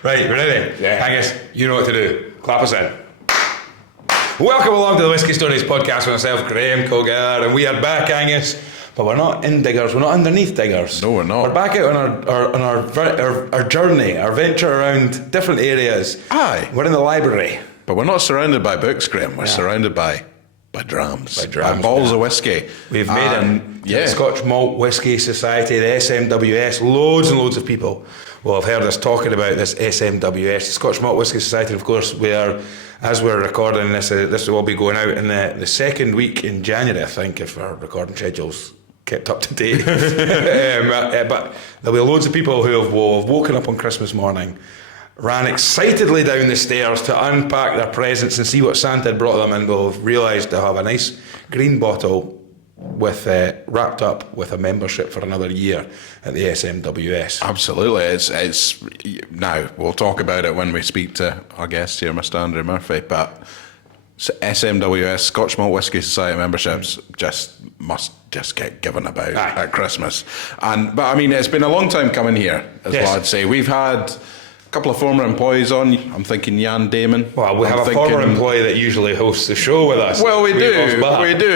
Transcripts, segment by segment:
Right, we're ready? Yeah. Angus, you know what to do. Clap us in. Welcome along to the Whisky Stories podcast with myself, Graham Colgar, and we are back, Angus. But we're not in diggers, we're not underneath diggers. No, we're not. We're back out on our journey, our venture around different areas. Aye. We're in the library. But we're not surrounded by books, Graham. We're surrounded by drams. By drams, balls yeah. of whiskey. We've made it. The Scotch Malt Whisky Society, the SMWS. Loads and loads of people will have heard us talking about this SMWS, the Scotch Malt Whisky Society. Of course, we are, as we're recording this, this will all be going out in the second week in January, I think, if our recording schedule's kept up to date. But there'll be loads of people who have woken up on Christmas morning, ran excitedly down the stairs to unpack their presents and see what Santa had brought them, and will have realised they have a nice green bottle with wrapped up with a membership for another year at the SMWS. Absolutely. It's now we'll talk about it when we speak to our guest here, Mr. Andrew Murphy. But SMWS, Scotch Malt Whisky Society memberships must get given about at Christmas. But I mean, it's been a long time coming here, as well. I'd say we've had a couple of former employees on. I'm thinking Jan Damon. Well, we have a former employee that usually hosts the show with us. Well, we do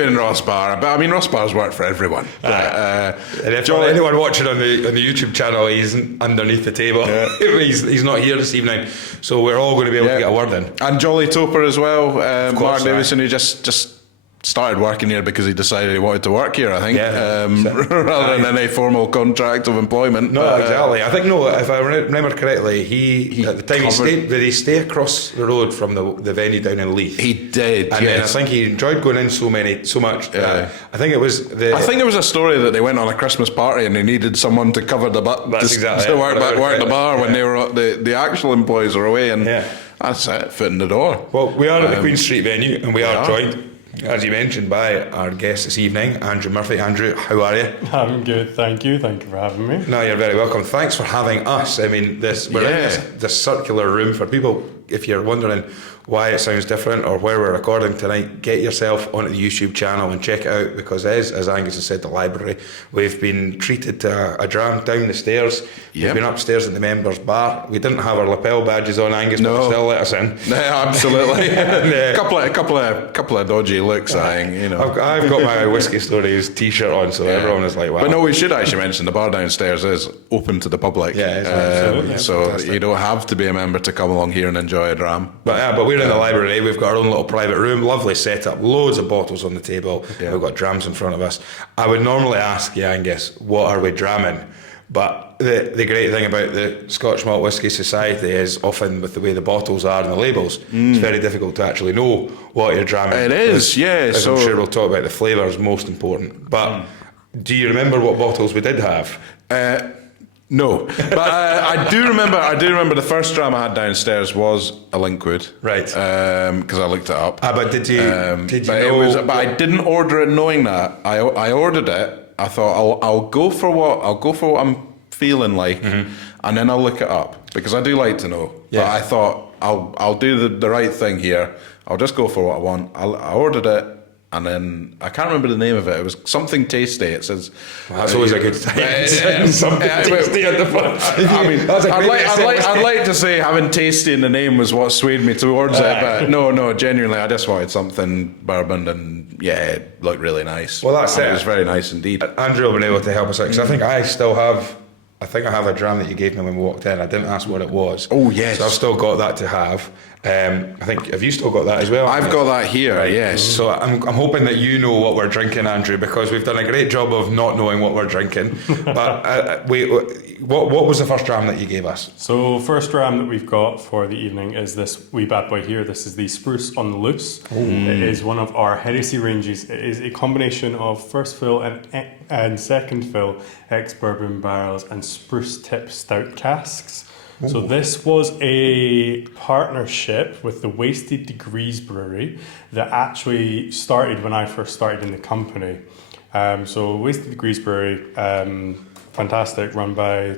in Ross Bar. But I mean, Ross Bar's worked for everyone. And if anyone watching on the YouTube channel, he's underneath the table. Yeah. he's not here this evening, so we're all going to be able to get a word in. And Jolly Toper as well. Course, Mark Davison, who just started working here because he decided he wanted to work here, I think, rather than any formal contract of employment. No, exactly. I think, if I remember correctly, he at the time did he stay across the road from the venue down in Leith? He did, and then I think he enjoyed going in so much. I think it was a story that they went on a Christmas party and they needed someone to cover the bar. That's exactly to work the bar when they were the actual employees were away, and that's it, foot in the door. Well, we are at the Queen Street venue, and we are joined, as you mentioned, by our guest this evening, Andrew Murphy. Andrew, how are you? I'm good, thank you. Thank you for having me. No, you're very welcome. Thanks for having us. I mean, we're in this circular room. For people, if you're wondering why it sounds different or where we're recording tonight, get yourself onto the YouTube channel and check it out, because as Angus has said, the library, we've been treated to a dram down the stairs. We've been upstairs in the members bar. We didn't have our lapel badges on, Angus, but they still let us in. Yeah, absolutely. A couple of dodgy looks, I think, you know. I've got my Whisky Stories t-shirt on, so everyone is like, wow. But no, we should actually mention the bar downstairs is open to the public. Yeah, so fantastic. You don't have to be a member to come along here and enjoy a dram. But we're in the library. We've got our own little private room, lovely setup, loads of bottles on the table. We've got drams in front of us. I would normally ask you, Angus, what are we dramming? But the great thing about the Scotch Malt Whisky Society is often with the way the bottles are and the labels, it's very difficult to actually know what you're dramming. It is, as I'm sure we'll talk about, the flavour is most important. But do you remember what bottles we did have? No, but I do remember the first dram I had downstairs was a Linkwood, right? Because I looked it up. But did you know? But I didn't order it knowing that. I ordered it. I thought I'll go for what I'm feeling like, and then I'll look it up, because I do like to know. Yeah. But I thought I'll do the right thing here. I'll just go for what I want. I ordered it. And then I can't remember the name of it. It was something tasty. It says that's always a good thing. Something tasty at the front. I mean, I'd like to say having tasty in the name was what swayed me towards it, but no, genuinely, I just wanted something bourbon, and it looked really nice. Well, that's it. It was very nice indeed. Andrew will be able to help us out, because I think I have a dram that you gave me when we walked in. I didn't ask what it was. Oh yes, so I've still got that to have. I think, have you still got that as well? I've got that here, right. Yes. So I'm hoping that you know what we're drinking, Andrew, because we've done a great job of not knowing what we're drinking. But what was the first dram that you gave us? So first dram that we've got for the evening is this wee bad boy here. This is the Spruce on the Loose. It is one of our Heresy ranges. It is a combination of first fill and second fill ex-bourbon barrels and spruce tip stout casks. So this was a partnership with the Wasted Degrees Brewery that actually started when I first started in the company. So Wasted Degrees Brewery, fantastic, run by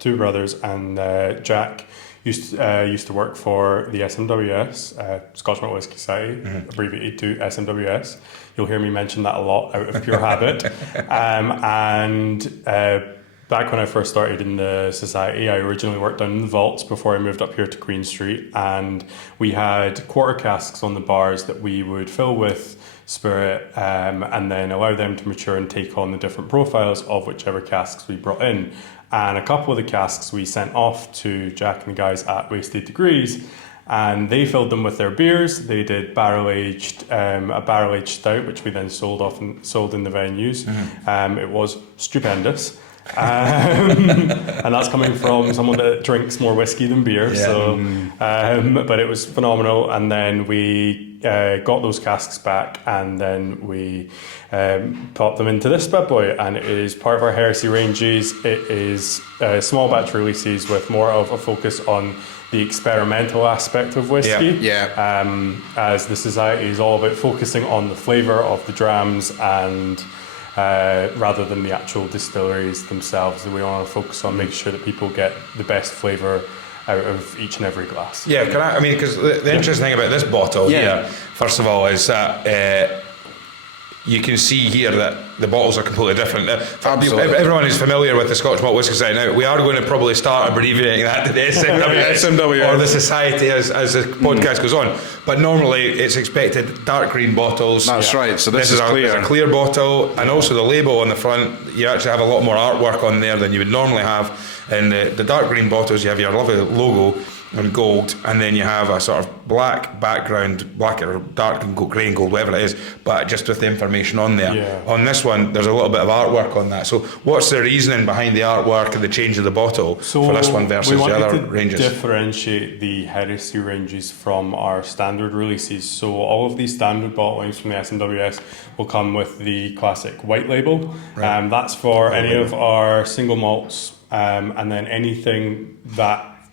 two brothers, and Jack used to work for the SMWS, Scotch Malt Whisky Society, abbreviated to SMWS. You'll hear me mention that a lot out of pure habit. Back when I first started in the society, I originally worked down in the vaults before I moved up here to Queen Street, and we had quarter casks on the bars that we would fill with spirit and then allow them to mature and take on the different profiles of whichever casks we brought in. And a couple of the casks we sent off to Jack and the guys at Wasted Degrees, and they filled them with their beers. They did a barrel aged stout, which we then sold in the venues. It was stupendous. And that's coming from someone that drinks more whiskey than beer. But it was phenomenal. And then we got those casks back, and then we popped them into this bad boy, and it is part of our heresy ranges. It is small batch releases with more of a focus on the experimental aspect of whiskey. As the society is all about focusing on the flavour of the drams and rather than the actual distilleries themselves. We want to focus on making sure that people get the best flavour out of each and every glass. Yeah, because the interesting thing about this bottle here, first of all, is that you can see here that the bottles are completely different. Absolutely. Everyone is familiar with the Scotch Malt Whisky Society. Now, we are going to probably start abbreviating that to the SMWS or the Society as the podcast goes on. But normally it's expected dark green bottles. That's right. So this is clear. It's a clear bottle, and also the label on the front, you actually have a lot more artwork on there than you would normally have. In the dark green bottles, you have your lovely logo in gold, and then you have a sort of black background, black or dark and grey and gold, whatever it is, but just with the information on there. Yeah. On this one, there's a little bit of artwork on that. So what's the reasoning behind the artwork and the change of the bottle for this one versus the other ranges? We wanted to differentiate the heresy ranges from our standard releases. So all of these standard bottlings from the SMWS will come with the classic white label. Right. That's for any of our single malts, and then anything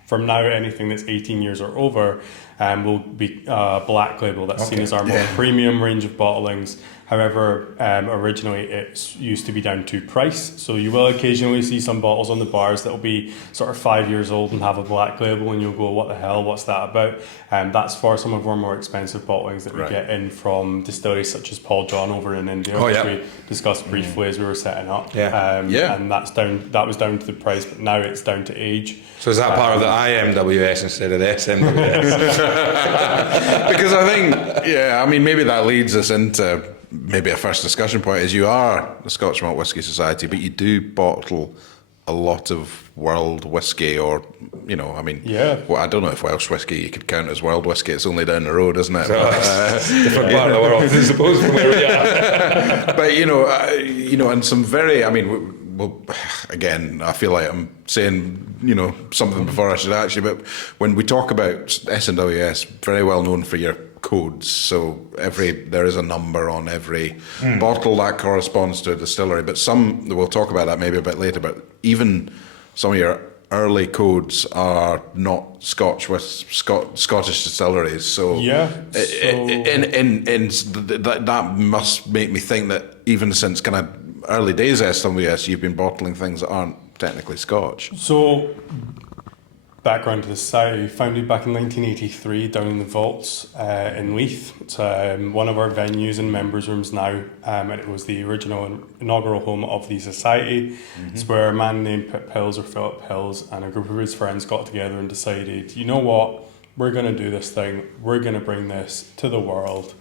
that's 18 years or over will be black label. That's seen as our more premium range of bottlings. However, originally it used to be down to price. So you will occasionally see some bottles on the bars that will be sort of 5 years old and have a black label, and you'll go, what the hell, what's that about? That's for some of our more expensive bottlings that we get in from distilleries such as Paul John over in India, which we discussed briefly as we were setting up. And that was down to the price, but now it's down to age. So is that part of the IMWS instead of the SMWS? Because I think, maybe that leads us into maybe a first discussion point. Is you are the Scotch Malt Whisky Society, but you do bottle a lot of world whiskey, or well, I don't know if Welsh whiskey you could count as world whiskey. It's only down the road, isn't it? Different part of the world, I suppose, from where we are. But and some very, well, again, I feel like I'm saying, something before I should actually, but when we talk about SMWS, very well known for your codes. So there is a number on every bottle that corresponds to a distillery, but we'll talk about that maybe a bit later, but even some of your early codes are not Scottish distilleries. So that must make me think that even since kind of early days SMWS, you've been bottling things that aren't technically Scotch. So, background to the society, founded back in 1983 down in the vaults in Leith. It's one of our venues and members' rooms now, and it was the original inaugural home of the society. It's where a man named Pip Hills, or Phillip Hills, and a group of his friends got together and decided, you know what, we're going to do this thing, we're going to bring this to the world.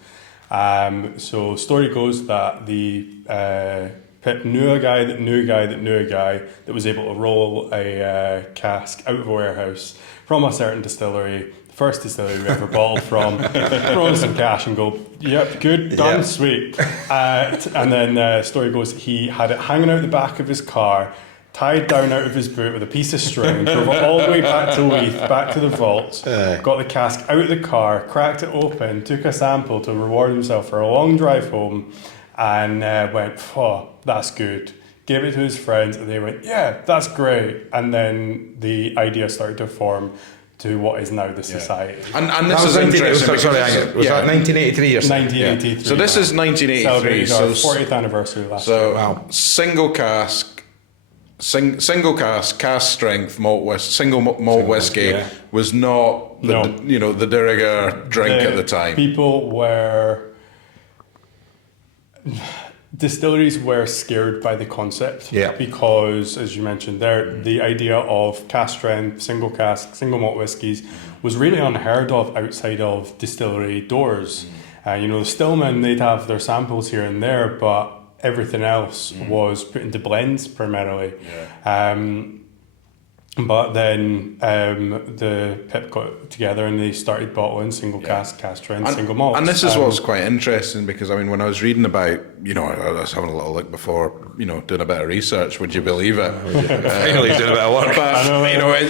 So story goes that the Pip knew a guy that knew a guy that knew a guy that was able to roll a cask out of a warehouse from a certain distillery, the first distillery we ever bottled from, throw in some cash and go, yep, good, done, sweet. And then story goes, he had it hanging out the back of his car, tied down out of his boot with a piece of string, drove it all the way back to Leith, back to the vault, got the cask out of the car, cracked it open, took a sample to reward himself for a long drive home, and went, oh, that's good. Gave it to his friends, and they went, yeah, that's great. And then the idea started to form to what is now the society. And this is interesting. Was that 1983 or something? 1983. Yeah. So this is 1983. Celebrating our 40th anniversary last year. Wow. Single cask, cask strength single malt whiskey was not the de rigueur drink at the time. People were... distilleries were scared by the concept Yeah. because, as you mentioned there, the idea of cask strength, single cask, single malt whiskies was really unheard of outside of distillery doors. The stillmen, they'd have their samples here and there, but everything else was put into blends primarily. But then the PIP got together and they started bottling single cask, cask strength, single malt. And this is what's quite interesting, because I mean, when I was reading about, I was having a little look before, doing a bit of research. Would you believe it? Finally doing a bit of work. But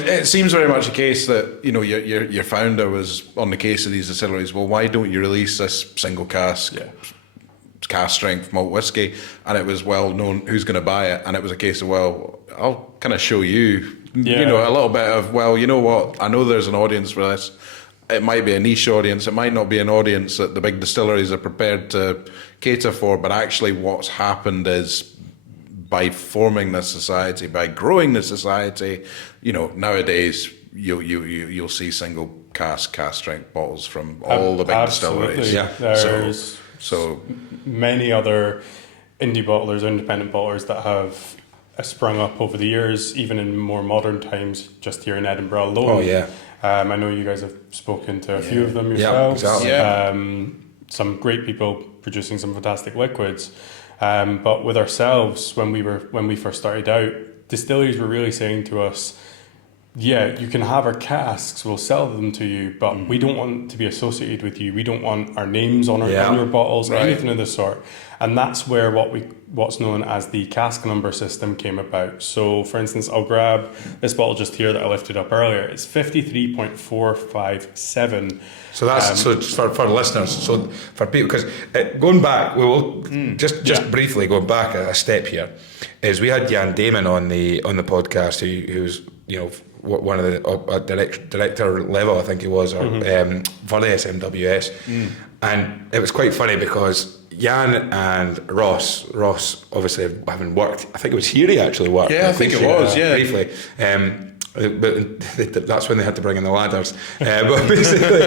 it seems very much a case that your founder was on the case of these distilleries. Well, why don't you release this single cask? Cask strength malt whiskey, and it was well known who's going to buy it, and it was a case of, well, I'll kind of show you a little bit of, well, you know what, I know there's an audience for this. It might be a niche audience, it might not be an audience that the big distilleries are prepared to cater for, but actually what's happened is, by forming this society, by growing the society, nowadays you'll see single cask strength bottles from all the big distilleries. There's so many other indie bottlers, independent bottlers that have sprung up over the years, even in more modern times, just here in Edinburgh alone. I know you guys have spoken to a few of them yourselves. Some great people producing some fantastic liquids. But with ourselves, when we first started out, distilleries were really saying to us, you can have our casks, we'll sell them to you, but we don't want to be associated with you. We don't want our names on your bottles, anything of the sort. And that's where what's known as the cask number system came about. So, for instance, I'll grab this bottle just here that I lifted up earlier. It's 53.457. So that's for listeners. So for people, because going back, we will just briefly going back a step here. Is we had Jan Damon on the podcast, who's one of the director level, I think he was, for the SMWS, and it was quite funny because Jan and Ross obviously having worked, I think it was here he actually worked. Yeah, I think it was, briefly. But that's when they had to bring in the ladders. But basically,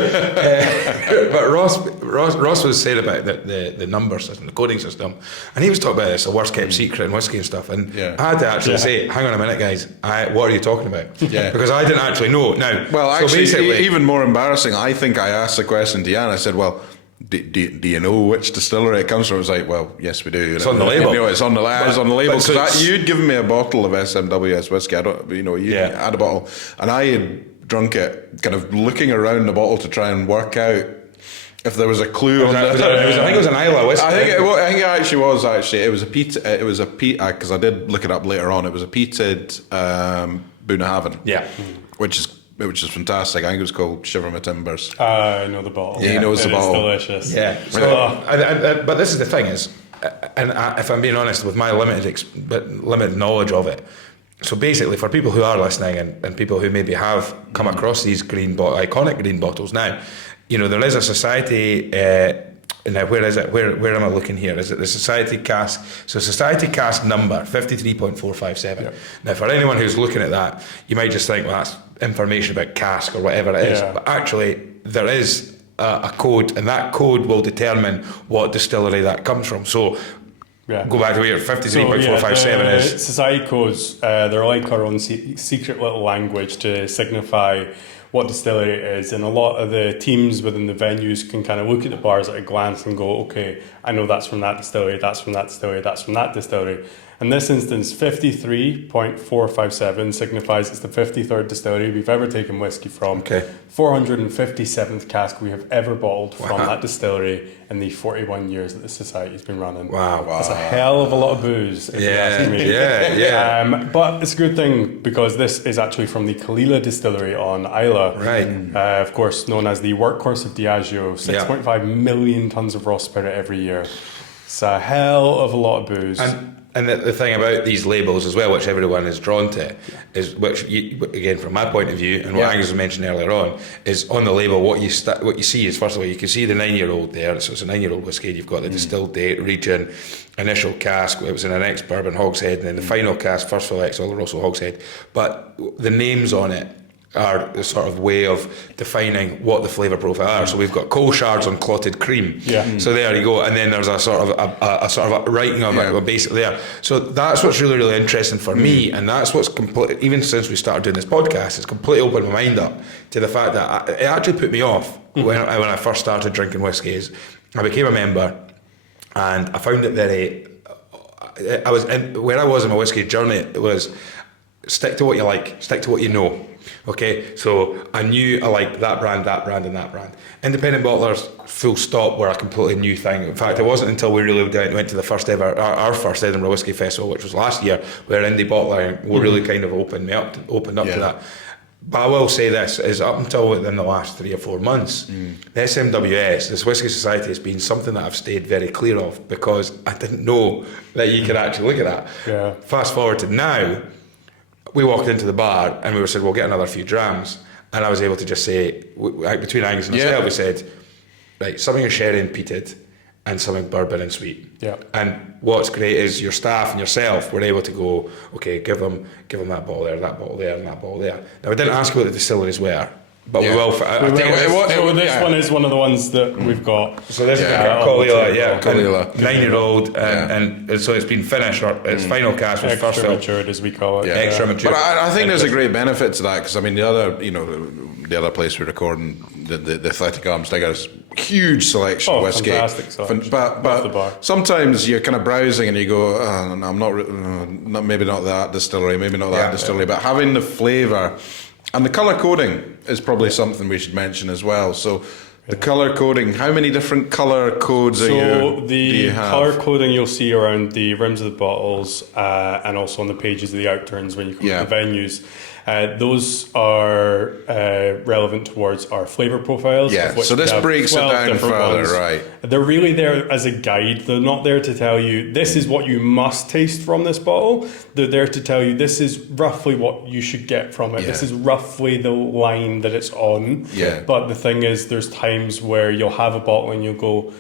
but Ross was saying about the number system, the coding system, and he was talking about it's a worst kept secret in whiskey and stuff. And I had to actually say, hang on a minute, guys, what are you talking about? Because I didn't actually know. Now, well, actually, so even more embarrassing, I think I asked the question to Jan. I said, well, do you know which distillery it comes from? It was like, well, yes, we do. It's on the label. It's on the label. Because you'd given me a bottle of SMWS whiskey. You had a bottle, and I had drunk it, kind of looking around the bottle to try and work out if there was a clue on it. I think it was an Isla whiskey. I think it actually was. It was a peat. It was a peat, because I did look it up later on. It was a peated Bunnahabhain. Which is fantastic. I think it was called Shiver My Timbers. I know the bottle. Yeah, he knows the bottle. It's delicious. Yeah. So, but this is the thing is, and if I'm being honest, with my limited knowledge of it, so basically for people who are listening and people who maybe have come across these iconic green bottles now, there is a society. Now, where is it? Where am I looking here? Is it the Society Cask? So Society Cask number 53.457. Now, for anyone who's looking at that, you might just think, well, that's information about cask or whatever it is. But actually, there is a code, and that code will determine what distillery that comes from. So go back to where 53.457 is. Society codes, they're like our own secret little language to signify what distillery it is, and a lot of the teams within the venues can kind of look at the bars at a glance and go, okay, I know that's from that distillery, that's from that distillery, that's from that distillery. In this instance, 53.457 signifies it's the 53rd distillery we've ever taken whiskey from. 457th cask we have ever bottled from that distillery in the 41 years that the society's been running. Wow. That's a hell of a lot of booze, if you ask me. But it's a good thing, because this is actually from the Kalila distillery on Isla. Right. Of course, known as the workhorse of Diageo. 6.5 million tonnes of raw spirit every year. It's a hell of a lot of booze. And the thing about these labels as well, which everyone is drawn to, is again from my point of view, and what Angus mentioned earlier on, is on the label what you see is, first of all, you can see the 9-year-old there. So it's a 9-year-old whiskey. You've got the distilled date, region, initial cask. It was in an ex-bourbon hogshead, and then the final cask, first fill X, Oloroso hogshead. But the names on it our sort of way of defining what the flavour profile are. So we've got coal shards on clotted cream. Yeah. So there you go, and then there's a sort of a writing of it basically there. So that's what's really, really interesting for me, and that's what's complete. Even since we started doing this podcast, it's completely opened my mind up to the fact that it actually put me off when I first started drinking whiskies. I became a member, and I found it very. Where I was in my whiskey journey, it was stick to what you like, stick to what you know. Okay, so I knew I liked that brand, and that brand. Independent bottlers, full stop, were a completely new thing. In fact, it wasn't until we really went to the first ever, our first Edinburgh Whisky Festival, which was last year, where indie bottling really kind of opened up to that. But I will say this, is up until within the last 3 or 4 months, the SMWS, this Whisky Society, has been something that I've stayed very clear of, because I didn't know that you could actually look at that. Yeah. Fast forward to now, we walked into the bar and we said, we'll get another few drams. And I was able to just say, between Angus and myself, we said, right, something is sherry and peated, and something bourbon and sweet. Yeah. And what's great is your staff and yourself were able to go, okay, give them that bottle there, that bottle there, and that bottle there. Now, we didn't ask what the distilleries were, but we will. This one is one of the ones that we've got. So this is a Colilla, 9-year-old, and so it's been finished, or its final cast was first extra matured, as we call it. Extra mature. But I think there's a great benefit to that, because I mean the other place we're recording, the Athletic Arms Diggers, huge selection of whiskey. Fantastic selection. But sometimes you're kind of browsing and you go, I'm not maybe not that distillery, maybe not that distillery, but having the flavour. And the colour coding is probably something we should mention as well. So the colour coding, how many different colour codes do you have? So the colour coding you'll see around the rims of the bottles and also on the pages of the outturns when you come to the venues. Those are relevant towards our flavour profiles. Yeah, so this breaks it down further, ones. Right. They're really there as a guide. They're not there to tell you, this is what you must taste from this bottle. They're there to tell you, this is roughly what you should get from it. Yeah. This is roughly the line that it's on. Yeah. But the thing is, there's times where you'll have a bottle and you'll go,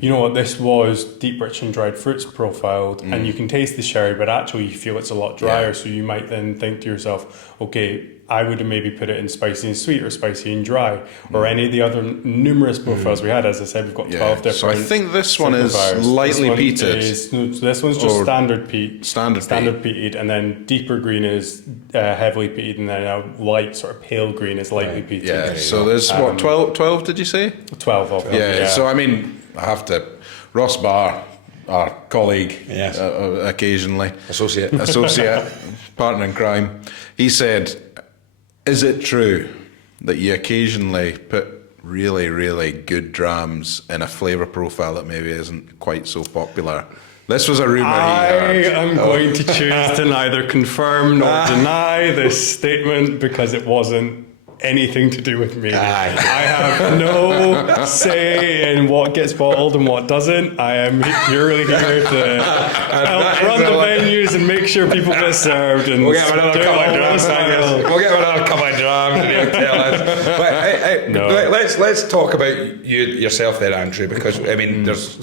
you know what, this was deep, rich and dried fruits profiled, and you can taste the sherry, but actually you feel it's a lot drier. So you might then think to yourself, okay, I would have maybe put it in spicy and sweet, or spicy and dry, or any of the other numerous profiles we had. As I said, we've got 12 different. So I think this one is lightly peated. So this one's just standard peat. Standard peated, and then deeper green is heavily peated, and then a light sort of pale green is lightly peated. Yeah. So there's what, 12 did you say? 12 of them. Yeah. So I mean, I have to. Ross Barr, our colleague, occasionally associate partner in crime, he said, "Is it true that you occasionally put really, really good drams in a flavour profile that maybe isn't quite so popular?" This was a rumour I am going to choose to neither confirm nor deny this statement, because it wasn't anything to do with me. I have no say in what gets bottled and what doesn't. I am purely here to help run the venues and make sure people get served. And we'll get another couple of drams and tell us. Let's talk about yourself there, Andrew, because I mean there's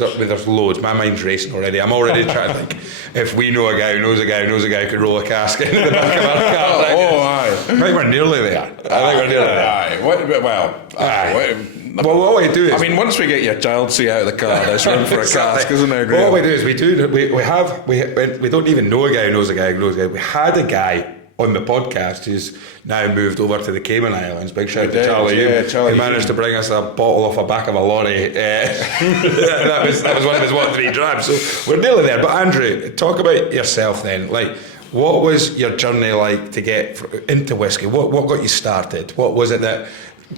loads. My mind's racing already. I'm already trying to think, if we know a guy who knows a guy who knows a guy who could roll a cask into the back of our car. I think we're nearly there. Well, what we do is, I mean, once we get your child seat out of the car, there's room for a cask, isn't there? Well, what we do is we don't even know a guy who knows a guy who knows a guy. We had a guy on the podcast who's now moved over to the Cayman Islands. Big shout out to Charlie. He managed to bring us a bottle off the back of a lorry. That was one of his 3 drams. So we're nearly there. But Andrew, talk about yourself then. Like, what was your journey like to get into whiskey? What got you started? What was it that,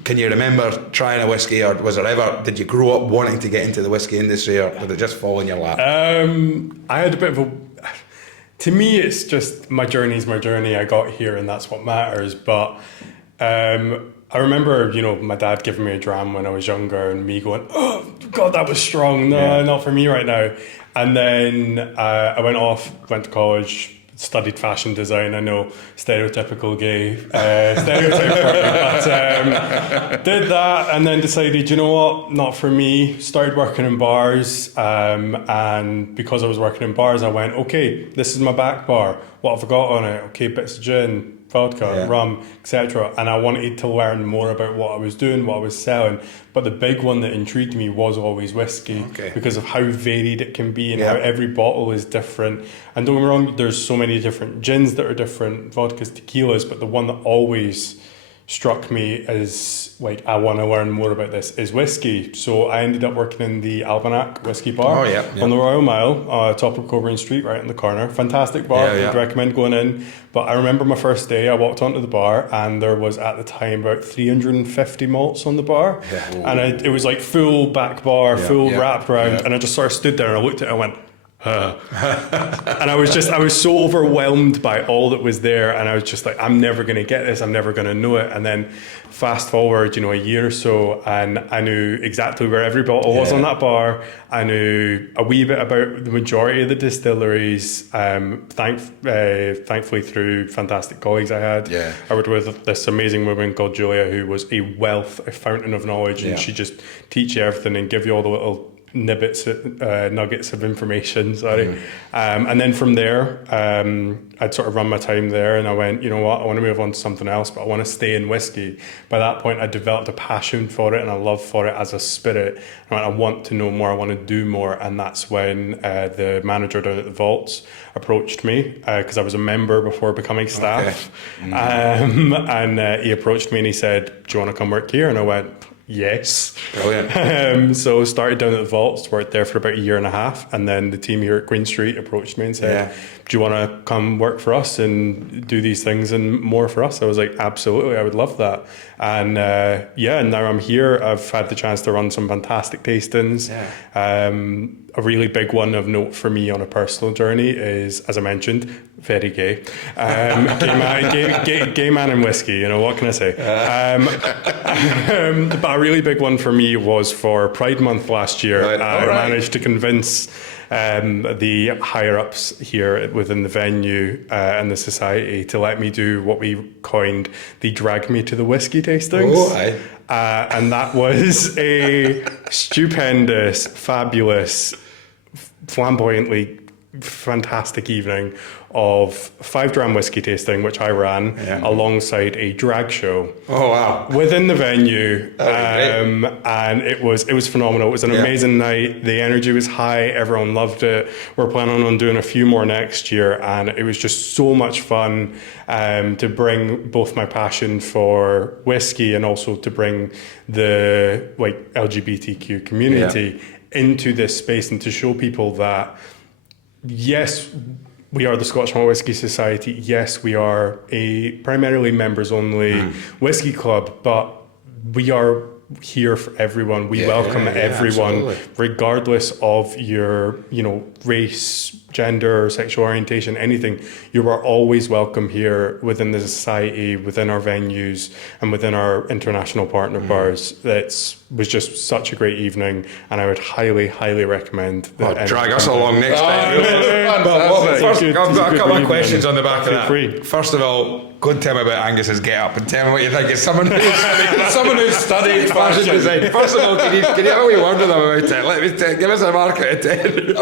can you remember trying a whiskey, or was there ever, did you grow up wanting to get into the whiskey industry, or did it just fall in your lap? I had a bit of a, to me it's just, my journey's my journey. I got here and that's what matters. But I remember, my dad giving me a dram when I was younger and me going, oh God, that was strong. No, not for me right now. And then I went to college, studied fashion design. I know, stereotypical gay stereotype, but did that and then decided, you know what, not for me. Started working in bars, and because I was working in bars, I went, okay, this is my back bar. What have I got on it? Okay, bits of gin, vodka, rum, etc. And I wanted to learn more about what I was doing, what I was selling. But the big one that intrigued me was always whiskey, because of how varied it can be and how every bottle is different. And don't get me wrong, there's so many different gins that are different, vodkas, tequilas, but the one that always struck me as like, I want to learn more about this, is whiskey. So I ended up working in the Almanac Whiskey Bar on the Royal Mile, top of Coburn Street, right in the corner. Fantastic bar, I'd recommend going in. But I remember my first day, I walked onto the bar and there was at the time about 350 malts on the bar. And it was like full back bar, full wrapped round. And I just sort of stood there and I looked at it and I went, and I was so overwhelmed by all that was there, and I was just like, I'm never going to get this, I'm never going to know it. And then fast forward, a year or so, and I knew exactly where every bottle was on that bar. I knew a wee bit about the majority of the distilleries, thankfully through fantastic colleagues I had. I worked with this amazing woman called Julia, who was a fountain of knowledge, and she just teach you everything and give you all the little nuggets of information, and then from there I'd sort of run my time there, and I went, you know what, I want to move on to something else, but I want to stay in whiskey. By that point I developed a passion for it and a love for it as a spirit. I want to know more, I want to do more. And that's when the manager down at the Vaults approached me, because I was a member before becoming staff. And he approached me and he said, do you want to come work here? And I went, yes. Brilliant. So started down at the Vaults, worked there for about a year and a half, and then the team here at Queen Street approached me and said, do you want to come work for us and do these things and more for us? I was like, absolutely, I would love that. And now I'm here. I've had the chance to run some fantastic tastings. A really big one of note for me on a personal journey is, as I mentioned, very gay. Gay man and whiskey, what can I say? But a really big one for me was for Pride Month last year. I managed to convince the higher-ups here within the venue and the society to let me do what we coined the Drag Me to the Whiskey tastings. And that was a stupendous, fabulous, flamboyantly fantastic evening of 5 dram whiskey tasting, which I ran alongside a drag show. Within the venue. And it was phenomenal. It was an amazing night. The energy was high. Everyone loved it. We're planning on doing a few more next year, and it was just so much fun to bring both my passion for whiskey and also to bring the LGBTQ community into this space, and to show people that yes, we are the Scotch Malt Whisky Society. Yes, we are a primarily members only whiskey club, but we are here for everyone. We welcome everyone, regardless of your, race, gender, sexual orientation, anything. You are always welcome here within the society, within our venues, and within our international partner bars. That was just such a great evening, and I would highly, highly recommend that. Drag us along next time. First, I've got a couple of questions on the back of that. First of all, go and tell me about Angus's get up and tell me what you think. As someone who's studied fashion design, first of all, can you have a wee word with them about it? Let me give us a mark out of 10.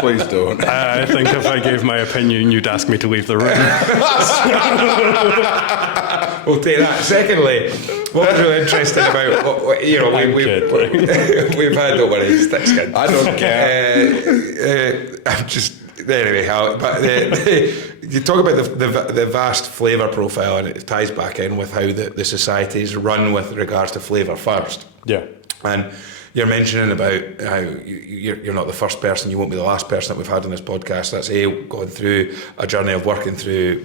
Please don't. I think if I gave my opinion, you'd ask me to leave the room. We'll take that. Secondly, what was really interesting about we've had, don't worry, stick skin. I don't care. I'm just anyway. But you talk about the vast flavour profile, and it ties back in with how the society is run with regards to flavour first. And you're mentioning about how you're not the first person, you won't be the last person that we've had on this podcast that's going through a journey of working through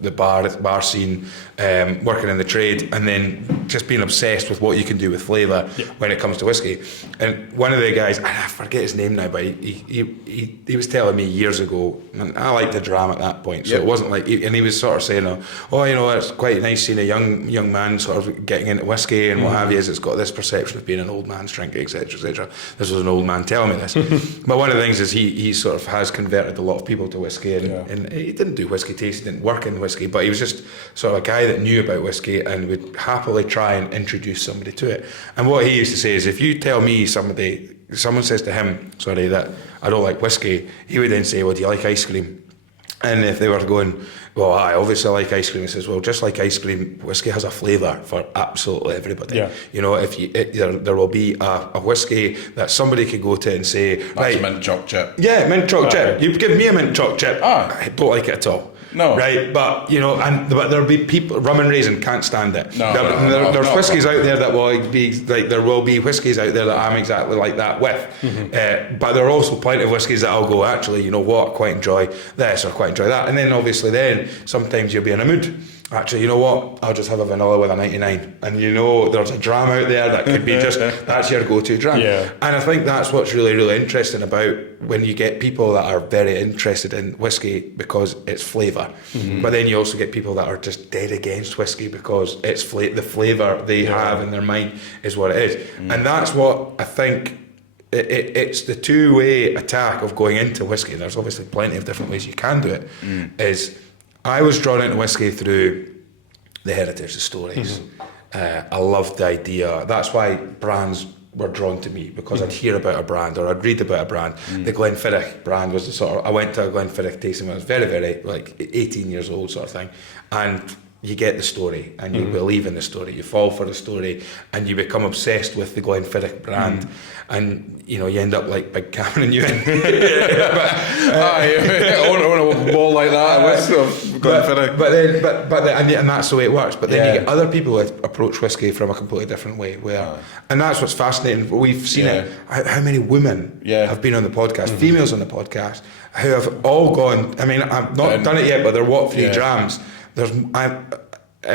the bar scene, working in the trade, and then just being obsessed with what you can do with flavour when it comes to whiskey. And one of the guys, I forget his name now, but he was telling me years ago, and I liked the dram at that point, so it wasn't like, and he was sort of saying, it's quite nice seeing a young man sort of getting into whiskey and what have you, is it's got this perception of being an old man's drink, etc, etc. This was an old man telling me this. But one of the things is he sort of has converted a lot of people to whiskey, and he didn't do whiskey taste, he didn't work in whiskey, but he was just sort of a guy that knew about whiskey and would happily try and introduce somebody to it. And what he used to say is, if you tell me someone says to him, that I don't like whiskey, he would then say, well, do you like ice cream? And if they were going, well, I obviously like ice cream, he says, well, just like ice cream, whiskey has a flavour for absolutely everybody. Yeah. You know, there will be a whiskey that somebody could go to and say, That's right, mint choc chip. yeah, mint choc chip. You give me a mint choc chip. I don't like it at all. No. Right, but you know, but there'll be people. Rum and raisin can't stand it. There's whiskies out there that will be like, there will be whiskies out there that I'm exactly like that with. But there are also plenty of whiskies that I'll go, actually, you know what, I quite enjoy this or quite enjoy that. And then obviously then sometimes you'll be in a mood. Actually, you know what? I'll just have a vanilla with a 99. And you know, there's a dram out there that could be just, that's your go-to dram. Yeah. And I think that's what's really, really interesting about when you get people that are very interested in whiskey because it's flavour. But then you also get people that are just dead against whiskey because it's the flavour they have in their mind is what it is. And that's what I think, it's the two-way attack of going into whiskey. There's obviously plenty of different ways you can do it. Is I was drawn into whiskey through the heritage, the stories. I loved the idea. That's why brands were drawn to me, because I'd hear about a brand or I'd read about a brand. The Glenfiddich brand was the sort of, I went to a Glenfiddich tasting when I was very, very, like 18 years old sort of thing. And you get the story and you believe in the story, you fall for the story and you become obsessed with the Glenfiddich brand. And you know, you end up like Big Cameron Ewan. I want a ball like that. And that's the way it works. But then you get other people who approach whiskey from a completely different way. And that's what's fascinating. We've seen it. How many women have been on the podcast, females on the podcast, who have all gone. I mean, I've not done it yet, but they're what 3 drams.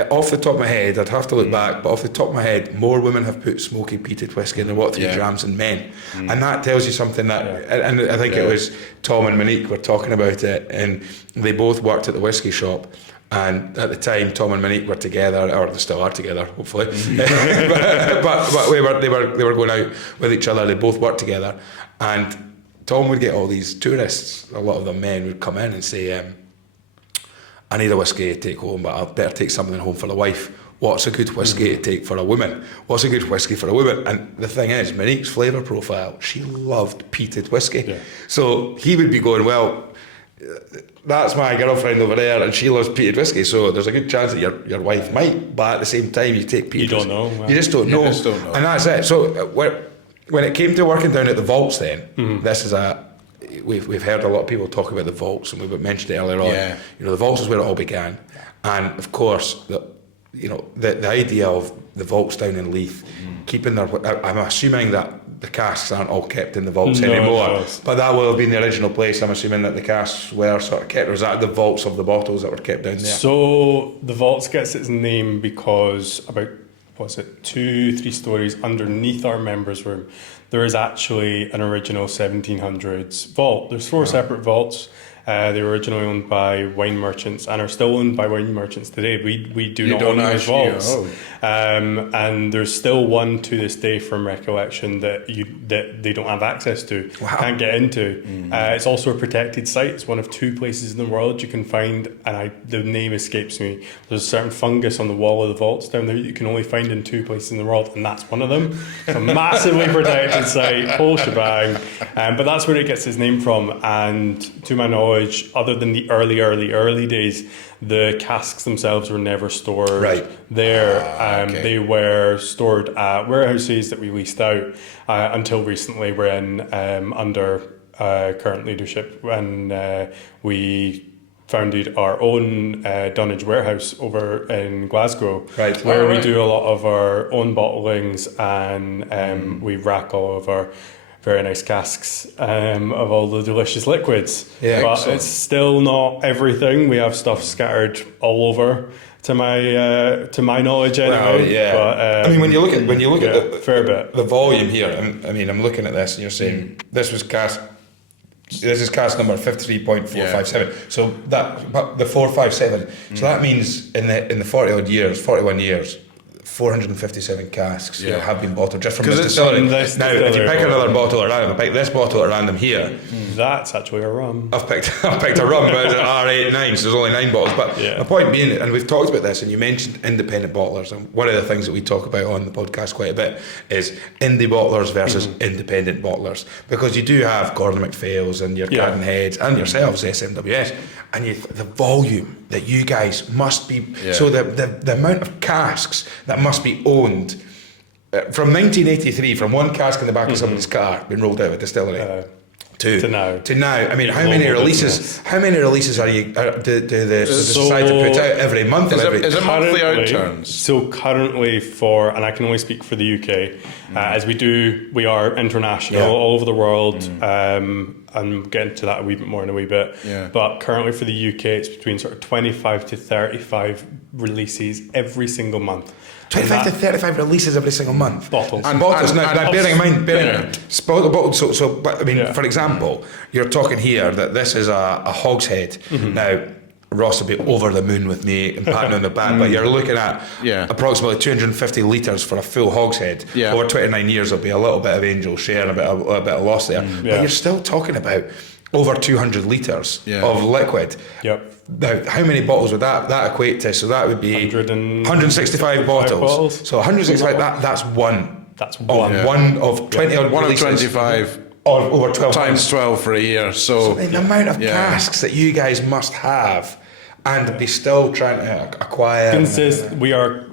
Off the top of my head, I'd have to look back, but off the top of my head, more women have put smoky peated whiskey in their what 3 drams than men. And that tells you something that, and I think it was Tom and Monique were talking about it, and they both worked at the whiskey shop. And at the time, Tom and Monique were together, or they still are together, hopefully. but they were going out with each other. They both worked together, and Tom would get all these tourists. A lot of them men would come in and say, I need a whiskey to take home, but I'll better take something home for the wife. What's a good whiskey to take for a woman? What's a good whiskey for a woman? And the thing is, Monique's flavour profile, she loved peated whiskey. Yeah. So he would be going, well, that's my girlfriend over there and she loves peated whiskey, so there's a good chance that your wife might, but at the same time you take peated whiskey. You just don't know. And that's it. So when it came to working down at the vaults then, this is we've heard a lot of people talk about the vaults, and we've mentioned it earlier on. You know, the vaults is where it all began, and of course, the idea of the vaults down in Leith, keeping their. I'm assuming that the casks aren't all kept in the vaults anymore, but that will have been the original place. I'm assuming that the casks were sort of kept, or was that the vaults of the bottles that were kept down there? So the vaults gets its name because about 2-3 stories underneath our members' room, there is actually an original 1700s vault. There's 4 separate vaults. They were originally owned by wine merchants and are still owned by wine merchants today. We do not own those vaults. And there's still one to this day from recollection that they don't have access to, can't get into. It's also a protected site. It's one of 2 places in the world you can find, and the name escapes me. There's a certain fungus on the wall of the vaults down there you can only find in 2 places in the world, and that's one of them. It's a massively protected site, whole shebang. But that's where it gets its name from, and to my knowledge, other than the early days, the casks themselves were never stored there. They were stored at warehouses that we leased out until recently. We're in under current leadership when we founded our own dunnage warehouse over in Glasgow, where we do a lot of our own bottlings, and we rack all of our very nice casks of all the delicious liquids. But excellent. It's still not everything. We have stuff scattered all over, to my knowledge anyway. But, I mean, when you look at fair bit. The volume here, I'm looking at this and you're saying this is cask number 53.457. So that, but the 457. So that means in the 41 years, 457 casks Yeah. have been bottled just from 'Cause this it's distillery. from this Now, if you distillery. pick another bottle at random, pick this bottle at random here, That's actually a rum. I've picked a rum, but it's an R89, so there's only 9 bottles. But Yeah. my point being, and we've talked about this, and you mentioned independent bottlers, and one of the things that we talk about on the podcast quite a bit is indie bottlers versus independent bottlers, because you do have Gordon MacPhail's and your Yeah. Garden Heads and yourselves, SMWS, and the volume that you guys must be, so the amount of casks that must be owned from 1983, from one cask in the back of somebody's car being rolled out of a distillery. To now. I mean, how many releases? Business. How many releases are you do the society put out every month? Is Or every, it monthly Currently- outturns? So currently and I can only speak for the UK, as we are international Yeah. all over the world. I'm getting to that a wee bit more in a wee bit. Yeah. But currently for the UK, it's between sort of 25 to 35 releases every single month. 25 to 35 releases every single month. Bottles. And bottles. And- Now, and bearing in mind, yeah. bottles. So, but I mean, Yeah. for example, you're talking here that this is a hogshead. Now, Ross will be over the moon with me and patting on the back, but you're looking at Yeah. approximately 250 litres for a full hogshead. Yeah. Over 29 years, there'll be a little bit of angel share and a bit of loss there. But Yeah. you're still talking about over 200 litres Yeah. of liquid. Yep. Now, how many bottles would that equate to? So that would be 165 bottles. So 165. That's one. That's Of one. Yeah. one of 20 odd One of releases 25 of over 12 times months. 12 for a year. So The amount of yeah. casks that you guys must have, and be still trying to acquire. We are,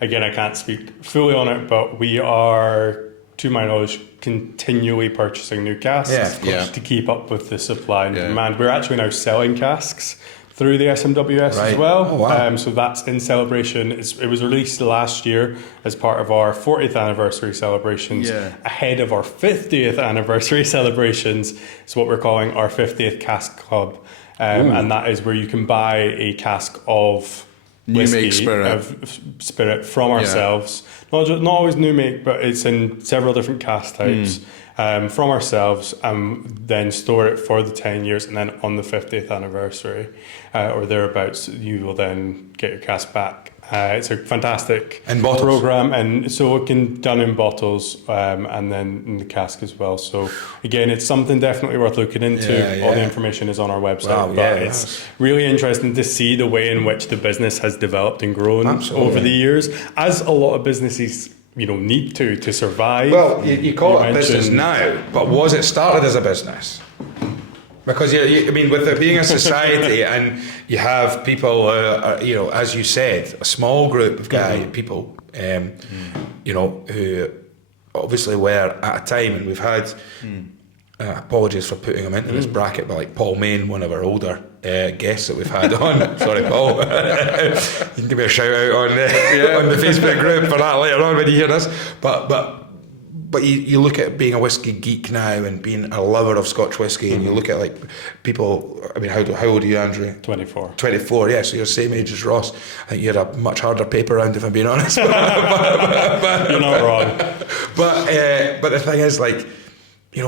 again, I can't speak fully on it, but we are, to my knowledge, continually purchasing new casks Yeah, of course. Yeah. to keep up with the supply and Yeah. demand. We're actually now selling casks through the SMWS Right. as well. Oh, wow. So that's in celebration. It was released last year as part of our 40th anniversary celebrations, Yeah. ahead of our 50th anniversary celebrations. It's what we're calling our 50th Cask Club. And that is where you can buy a cask of New whiskey, make spirit. of spirit from ourselves. Not always new make, but it's in several different cask types from ourselves, and then store it for the 10 years, and then on the 50th anniversary or thereabouts, you will then get your cask back. It's a fantastic In bottles? program, and so it can done in bottles and then in the cask as well. So again, it's something definitely worth looking into. Yeah, All the yeah. information is on our website. Wow, but yeah, it's yes. really interesting to see the way in which the business has developed and grown Absolutely. over the years, as a lot of businesses need to survive. Well, you call it a business mentioned- now, but was it started as a business? Because I mean, with it being a society, and you have people, as you said, a small group of people, who obviously were at a time, and we've had apologies for putting him into this bracket, but like Paul Main, one of our older guests that we've had on. Sorry, Paul. You can give me a shout out on the Facebook group for that later on when you hear this. But you look at being a whiskey geek now and being a lover of Scotch whiskey, and you look at like people. I mean, how old are you, Andrew? 24. 24, yeah. So you're the same age as Ross. I think you had a much harder paper round, if I'm being honest. You're not wrong. But the thing is, like,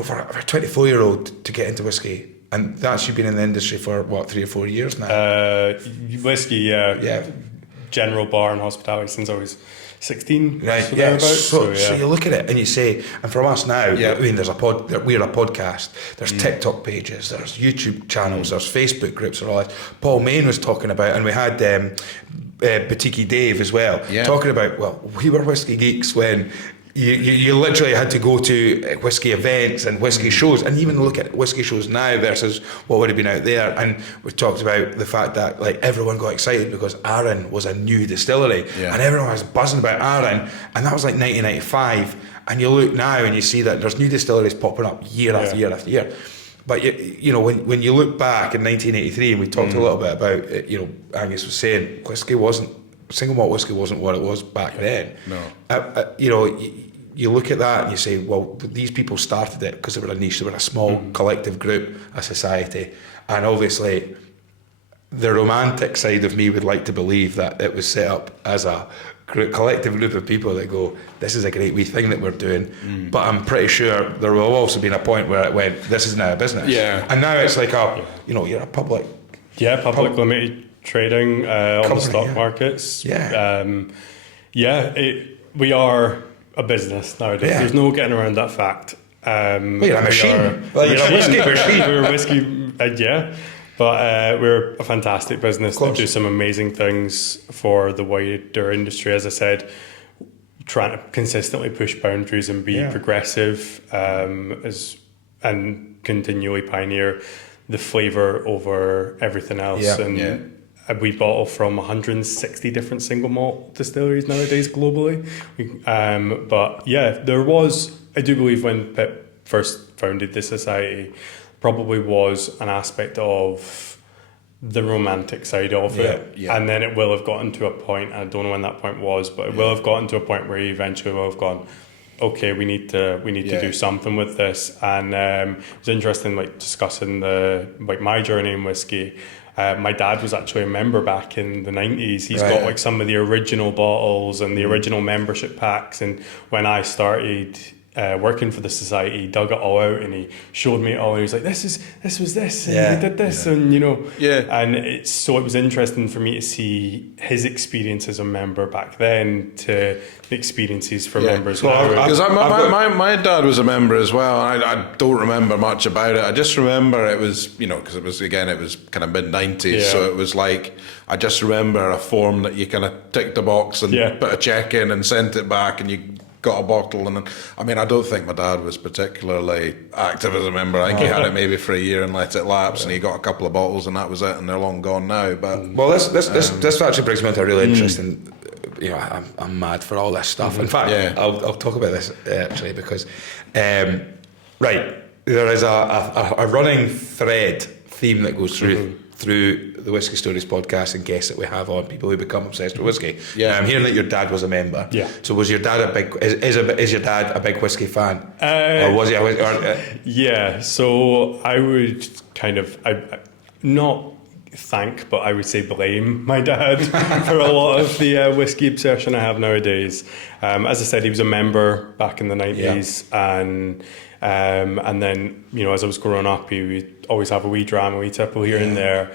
for a 24-year-old to get into whiskey, and that's you been in the industry for what, 3 or 4 years now. Whiskey, Yeah. general bar and hospitality since I was 16. Right, so yeah. thereabouts. So you look at it and you say, and from us now, Yeah. I mean, we're a podcast. There's TikTok pages, there's YouTube channels, there's Facebook groups, and all that. Paul Main was talking about, and we had Boutique Dave as well, talking about. Well, we were whiskey geeks when. You literally had to go to whiskey events and whiskey shows, and even look at whiskey shows now versus what would have been out there. And we talked about the fact that like everyone got excited because Arran was a new distillery, and everyone was buzzing about Arran, and that was like 1995. And you look now and you see that there's new distilleries popping up year after year after year. But when you look back in 1983, and we talked a little bit about Angus was saying single malt whiskey wasn't what it was back then. No. You look at that and you say, well, these people started it because they were a niche, they were a small collective group, a society, and obviously the romantic side of me would like to believe that it was set up as a collective group of people that go, this is a great wee thing that we're doing, but I'm pretty sure there will have also been a point where it went, this is now a business. Yeah. And now it's like you're a public. Yeah, public limited trading on the Company, stock yeah. markets. Yeah. Yeah, we are a business nowadays. Yeah. There's no getting around that fact. Well, you're a machine. Well, you're a whiskey machine. We're a whiskey, yeah. But we're a fantastic business that do some amazing things for the wider industry. As I said, trying to consistently push boundaries and be progressive and continually pioneer the flavour over everything else. We bottle from 160 different single malt distilleries nowadays globally. But yeah, I do believe when Pip first founded the society, probably was an aspect of the romantic side of it. Yeah. And then it will have gotten to a point, and I don't know when that point was, but it will have gotten to a point where he eventually will have gone, okay, we need to do something with this. And it was interesting, like discussing my journey in whiskey. My dad was actually a member back in the 90s. He's got like some of the original bottles and the original membership packs. And when I started working for the society, he dug it all out and he showed me it all. And he was like, this was this, and we did this, and and it was interesting for me to see his experience as a member back then to the experiences for members now. Because my dad was a member as well. I don't remember much about it. I just remember it was, because it was kind of mid-90s, so it was like, I just remember a form that you kind of ticked a box and put a check in and sent it back, and you got a bottle. And I don't think my dad was particularly active as a member. I think he had it maybe for a year and let it lapse, and he got a couple of bottles and that was it, and they're long gone now. But this actually brings me on to a really interesting. I'm mad for all this stuff. In fact, I'll talk about this actually because there is a running theme that goes through the Whiskey Stories podcast and guests that we have on, people who become obsessed with whiskey. I'm hearing that your dad was a member. So was your dad is your dad a big whiskey fan? Or was he? So I would not thank, but I would say blame my dad for a lot of the whiskey obsession I have nowadays. As I said, he was a member back in the 90s, and then as I was growing up, he would always have a wee dram, a wee tipple here and there,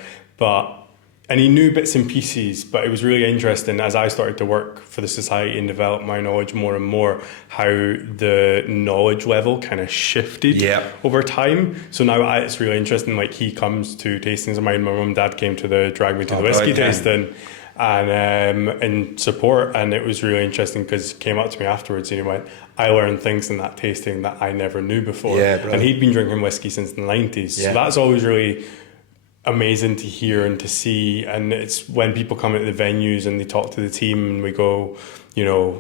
and he knew bits and pieces. But it was really interesting as I started to work for the society and develop my knowledge more and more, how the knowledge level kind of shifted over time. So now it's really interesting. Like, he comes to tastings of mine. My mum and dad came to drag me to the whiskey tasting. And in support, and it was really interesting because he came up to me afterwards and he went, I learned things in that tasting that I never knew before. And he'd been drinking whiskey since the 90s. So that's always really amazing to hear and to see. And it's when people come into the venues and they talk to the team and we go,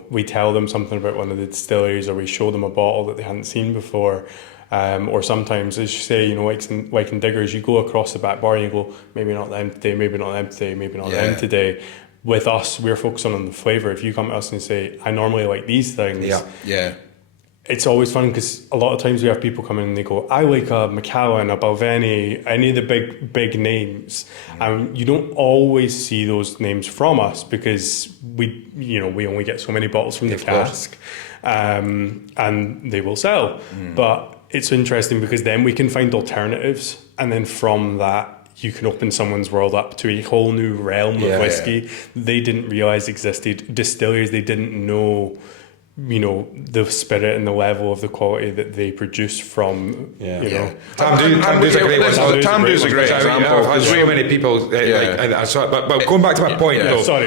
we tell them something about one of the distilleries, or we show them a bottle that they hadn't seen before. Or sometimes, as you say, like in Diggers, you go across the back bar and you go, maybe not them today, maybe not them today, maybe not them today. With us, we're focusing on the flavour. If you come to us and say, I normally like these things, it's always fun because a lot of times we have people come in and they go, I like a Macallan, a Balvenie, any of the big names. And you don't always see those names from us because we only get so many bottles from the cask, and they will sell. But it's interesting because then we can find alternatives, and then from that you can open someone's world up to a whole new realm of whiskey they didn't realise existed, distilleries they didn't know, the spirit and the level of the quality that they produce from, Tamdhu's a great one. Tamdhu's a great example. I've had so many people, but going back to my point, though. So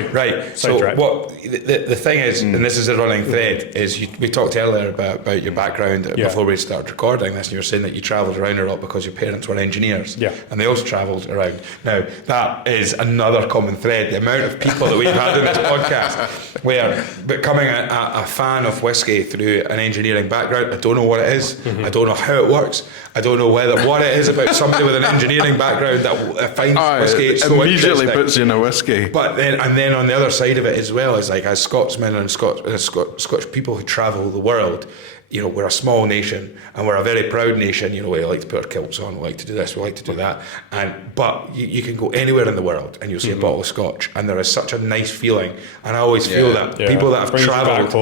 what the thing is, and this is a running thread, is we talked earlier about your background before we started recording this, and you were saying that you travelled around a lot because your parents were engineers, and they also travelled around. Now, that is another common thread, the amount of people that we've had in this podcast where becoming a fan of whiskey through an engineering background, I don't know what it is, I don't know how it works, I don't know what it is about somebody with an engineering background that finds whiskey so immediately puts you in a whiskey. But then on the other side of it as well is, like, as Scotsmen and Scotch people who travel the world, we're a small nation and we're a very proud nation. We like to put our kilts on, we like to do this, we like to do that. But you can go anywhere in the world and you'll see a bottle of Scotch, and there is such a nice feeling. And I always feel that people that have travelled,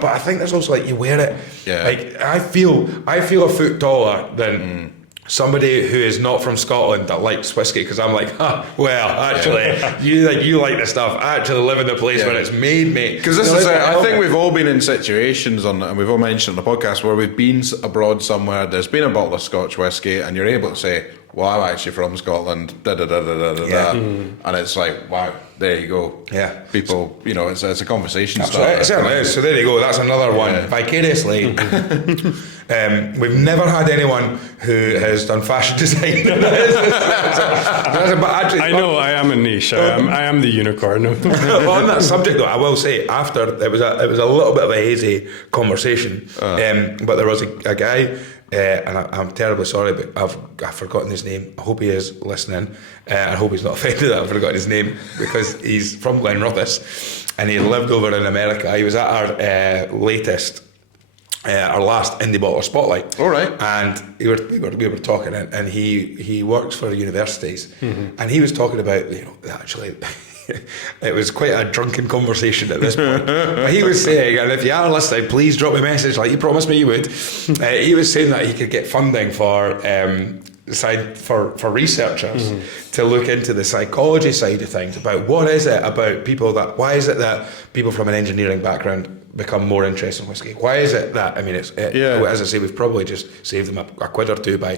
but I think there's also, like, you wear it. Like, I feel a foot taller than somebody who is not from Scotland that likes whiskey, because I'm like, well, actually, you like this stuff. I actually live in the place where it's made, mate. Because this is, I think we've all been in situations and we've all mentioned on the podcast where we've been abroad somewhere. There's been a bottle of Scotch whisky, and you're able to say, "Well, I'm actually from Scotland." And it's like, wow, there you go. Yeah, people, it's a conversation starter. starter. It certainly is. So there you go. That's another one. Vicariously. We've never had anyone who has done fashion design. But actually, I know I am a niche. I am the unicorn. On that subject, though, I will say after it was a little bit of a hazy conversation, but there was a guy. And I'm terribly sorry, but I've forgotten his name. I hope he is listening. I hope he's not offended that I've forgotten his name, because he's from Glenrothes and he lived over in America. He was at our last Indie Bottler Spotlight. All right. And we were talking, and he works for universities, and he was talking about actually. It was quite a drunken conversation at this point. But he was saying, and if you are listening, please drop me a message like you promised me you would. He was saying that he could get funding for researchers to look into the psychology side of things, about why is it that people from an engineering background become more interested in whiskey? Why is it that, as I say, we've probably just saved them a quid or two by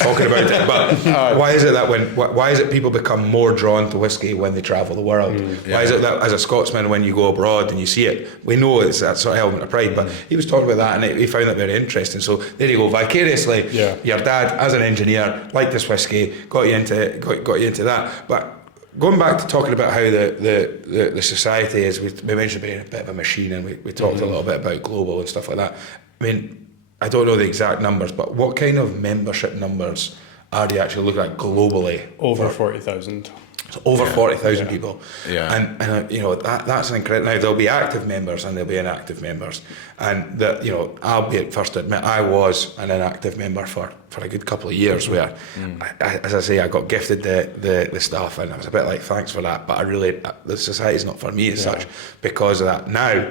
talking about it, but why is it that why is it people become more drawn to whiskey when they travel the world? Why is it that as a Scotsman, when you go abroad and you see it, we know it's that sort of element of pride, but he was talking about that and he found that very interesting. So there you go, vicariously, your dad as an engineer liked this whiskey, got you into that. But going back to talking about how the society is, we mentioned being a bit of a machine, and we talked a little bit about global and stuff like that. I don't know the exact numbers, but what kind of membership numbers are you actually looking at globally? Over 40,000. So over 40,000 people. Yeah. And that's an incredible. Now there'll be active members and there'll be inactive members. And I'll be first to admit I was an inactive member for a good couple of years where, as I say, I got gifted the stuff, and I was a bit like, thanks for that, but the society's not for me as such because of that. Now,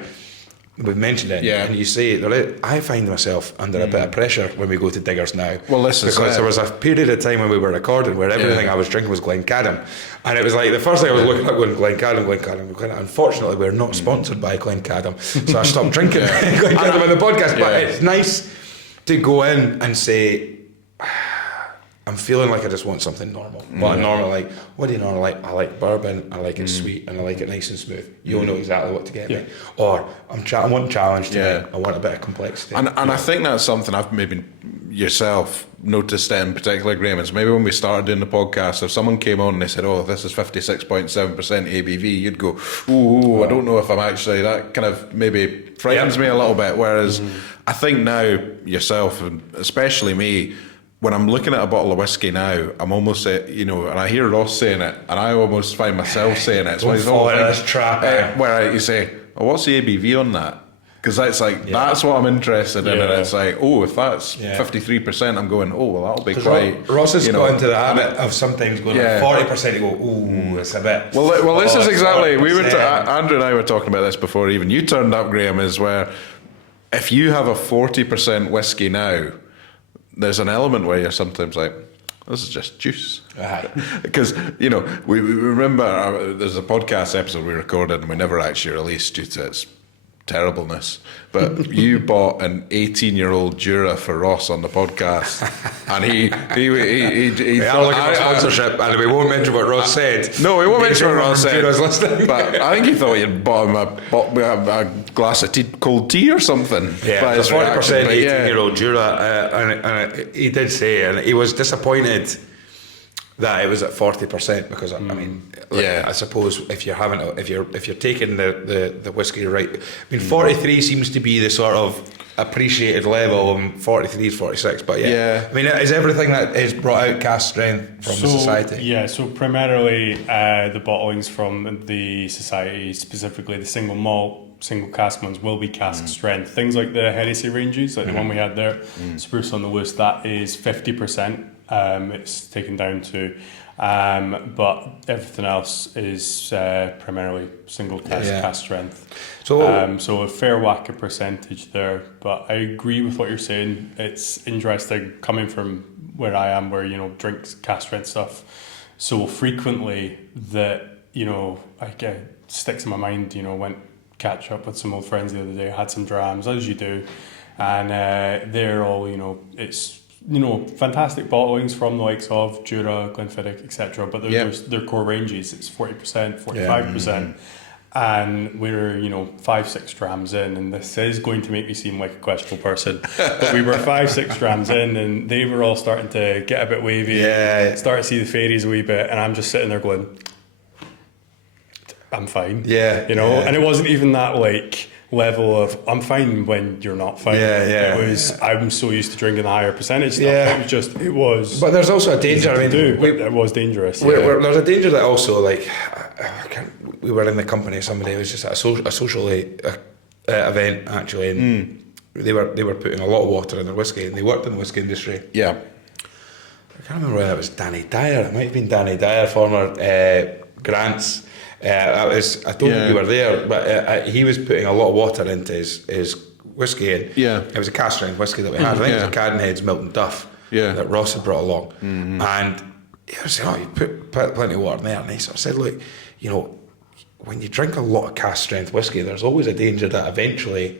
we've mentioned it, and you say I find myself under a bit of pressure when we go to diggers now. Well, because there was a period of time when we were recording where everything I was drinking was Glencadam, and it was like the first thing I was looking at going Glencadam. Unfortunately, we're not sponsored by Glencadam, so I stopped drinking Glencadam on the podcast. But it's nice to go in and say, I'm feeling like I just want something normal. What do you normally like? I like bourbon, I like it sweet, and I like it nice and smooth. You'll know exactly what to get me. Or I want challenge tonight. I want a bit of complexity. And I think that's something I've maybe yourself noticed in particular agreements. Maybe when we started doing the podcast, if someone came on and they said, "Oh, this is 56.7% ABV," you'd go, "Ooh, I don't know if I'm actually." That kind of maybe frightens me a little bit. Whereas I think now yourself, and especially me, when I'm looking at a bottle of whiskey now, I'm almost, and I hear Ross saying it, and I almost find myself saying it. Don't fall into this trap. Where you say, "Oh, what's the ABV on that?" Because that's like that's what I'm interested in, and it's like, oh, if that's 53%, I'm going, oh, well, that'll be quite. Ross has got into the habit of sometimes going 40%. You go, ooh, it's a bit. Well, this is exactly. We were Andrew and I were talking about this before even you turned up, Graham. Is where if you have a 40% whiskey now, there's an element where you're sometimes like, this is just juice. Because, we remember there's a podcast episode we recorded and we never actually released due to its terribleness. But you bought an 18-year-old Jura for Ross on the podcast, and he I'm looking for sponsorship, and we won't mention what Ross said. No, we won't mention what Ross said. But I think he thought you'd bought him a glass of cold tea or something. Yeah, it's a 40% 18-year-old Jura, and he did say, and he was disappointed that it was at 40% because I suppose if you're taking the whiskey right, 43 seems to be the sort of appreciated level, and 43 is 46. But is everything that is brought out cask strength from the society? Yeah, so primarily the bottlings from the society, specifically the single malt, single cask ones, will be cask strength. Things like the Hennessy ranges, like the one we had there, Spruce on the Loose, that is 50%. It's taken down to But everything else is primarily single cask strength. So a fair whack of percentage there. But I agree with what you're saying. It's interesting coming from where I am, where, drinks cask strength stuff so frequently that, it sticks in my mind. Went catch up with some old friends the other day, had some drams, as you do. And they're all, it's, fantastic bottlings from the likes of Jura, Glenfiddich, etc. But their core ranges, it's 40%, 45%. And we're, 5-6 drams in, and this is going to make me seem like a questionable person. But we were 5-6 drams in, and they were all starting to get a bit wavy, start to see the fairies a wee bit, and I'm just sitting there going, I'm fine. And it wasn't even that level of I'm fine when you're not fine. It was I'm so used to drinking the higher percentage stuff. It was. But there's also a danger. It was dangerous. There's a danger that also we were in the company of somebody who was just at a social event actually, and they were putting a lot of water in their whiskey, and they worked in the whiskey industry. Yeah. I can't remember whether it was Danny Dyer. It might have been Danny Dyer, former Grants. I don't think you were there, but he was putting a lot of water into his whiskey, and it was a cask strength whiskey that we had. I think it was a Cadenhead's Milton Duff that Ross had brought along, and he was saying, you put plenty of water in there, and he sort of said, look, when you drink a lot of cask strength whiskey, there's always a danger that eventually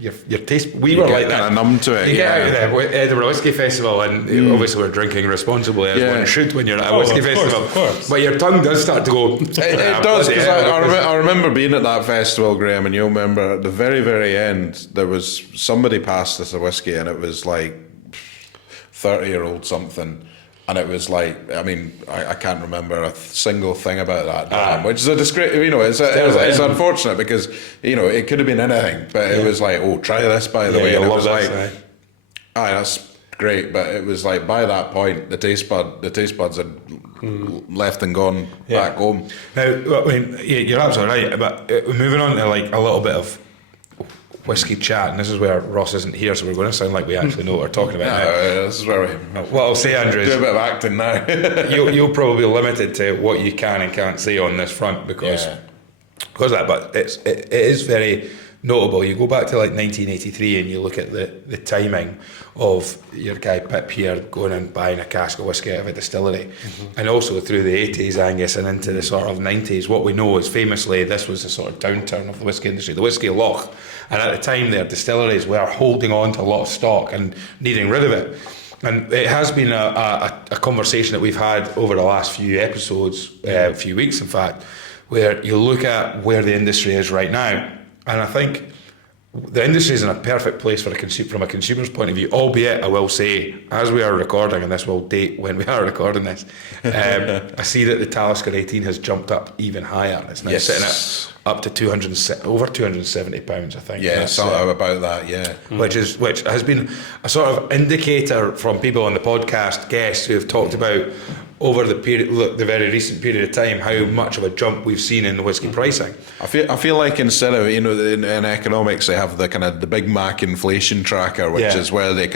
your taste. We were like that. Kind of numb to it. You get out of the Edinburgh Whisky Festival, and obviously we're drinking responsibly as one should when you're at a whisky festival. Of course. But your tongue does start to go. It does, because I remember being at that festival, Graham, and you'll remember at the very, very end there was somebody passed us a whiskey, and it was 30-year-old something. And it was I can't remember a single thing about that dram, which is a disgrace. It's unfortunate because it could have been anything, but it was try this by the way, and it was that's great. But it was by that point the taste buds had left and gone back home. Now, you're absolutely right. But moving on to a little bit of whiskey chat, and this is where Ross isn't here, so we're going to sound like we actually know what we're talking about now. This is where what I'll say, Andrew, is do a bit of acting now. you'll probably be limited to what you can and can't say on this front because of that, but it is very notable. You go back to 1983 and you look at the timing of your guy Pip here going and buying a cask of whiskey out of a distillery, and also through the 80s, Angus, and into the sort of 90s. What we know is famously this was the sort of downturn of the whiskey industry, the whiskey loch, and at the time their distilleries were holding on to a lot of stock and needing rid of it. And it has been a conversation that we've had over the last few episodes, few weeks in fact, where you look at where the industry is right now. And I think the industry is in a perfect place from a consumer's point of view, albeit I will say, as we are recording, and this will date when we are recording this, I see that the Talisker 18 has jumped up even higher. It's now sitting at up to over £270, I think. Yeah, something about that, yeah. Which has been a sort of indicator from people on the podcast, guests who have talked about over the very recent period of time how much of a jump we've seen in the whiskey pricing. I feel like instead of in economics they have the kind of the Big Mac inflation tracker, which is where they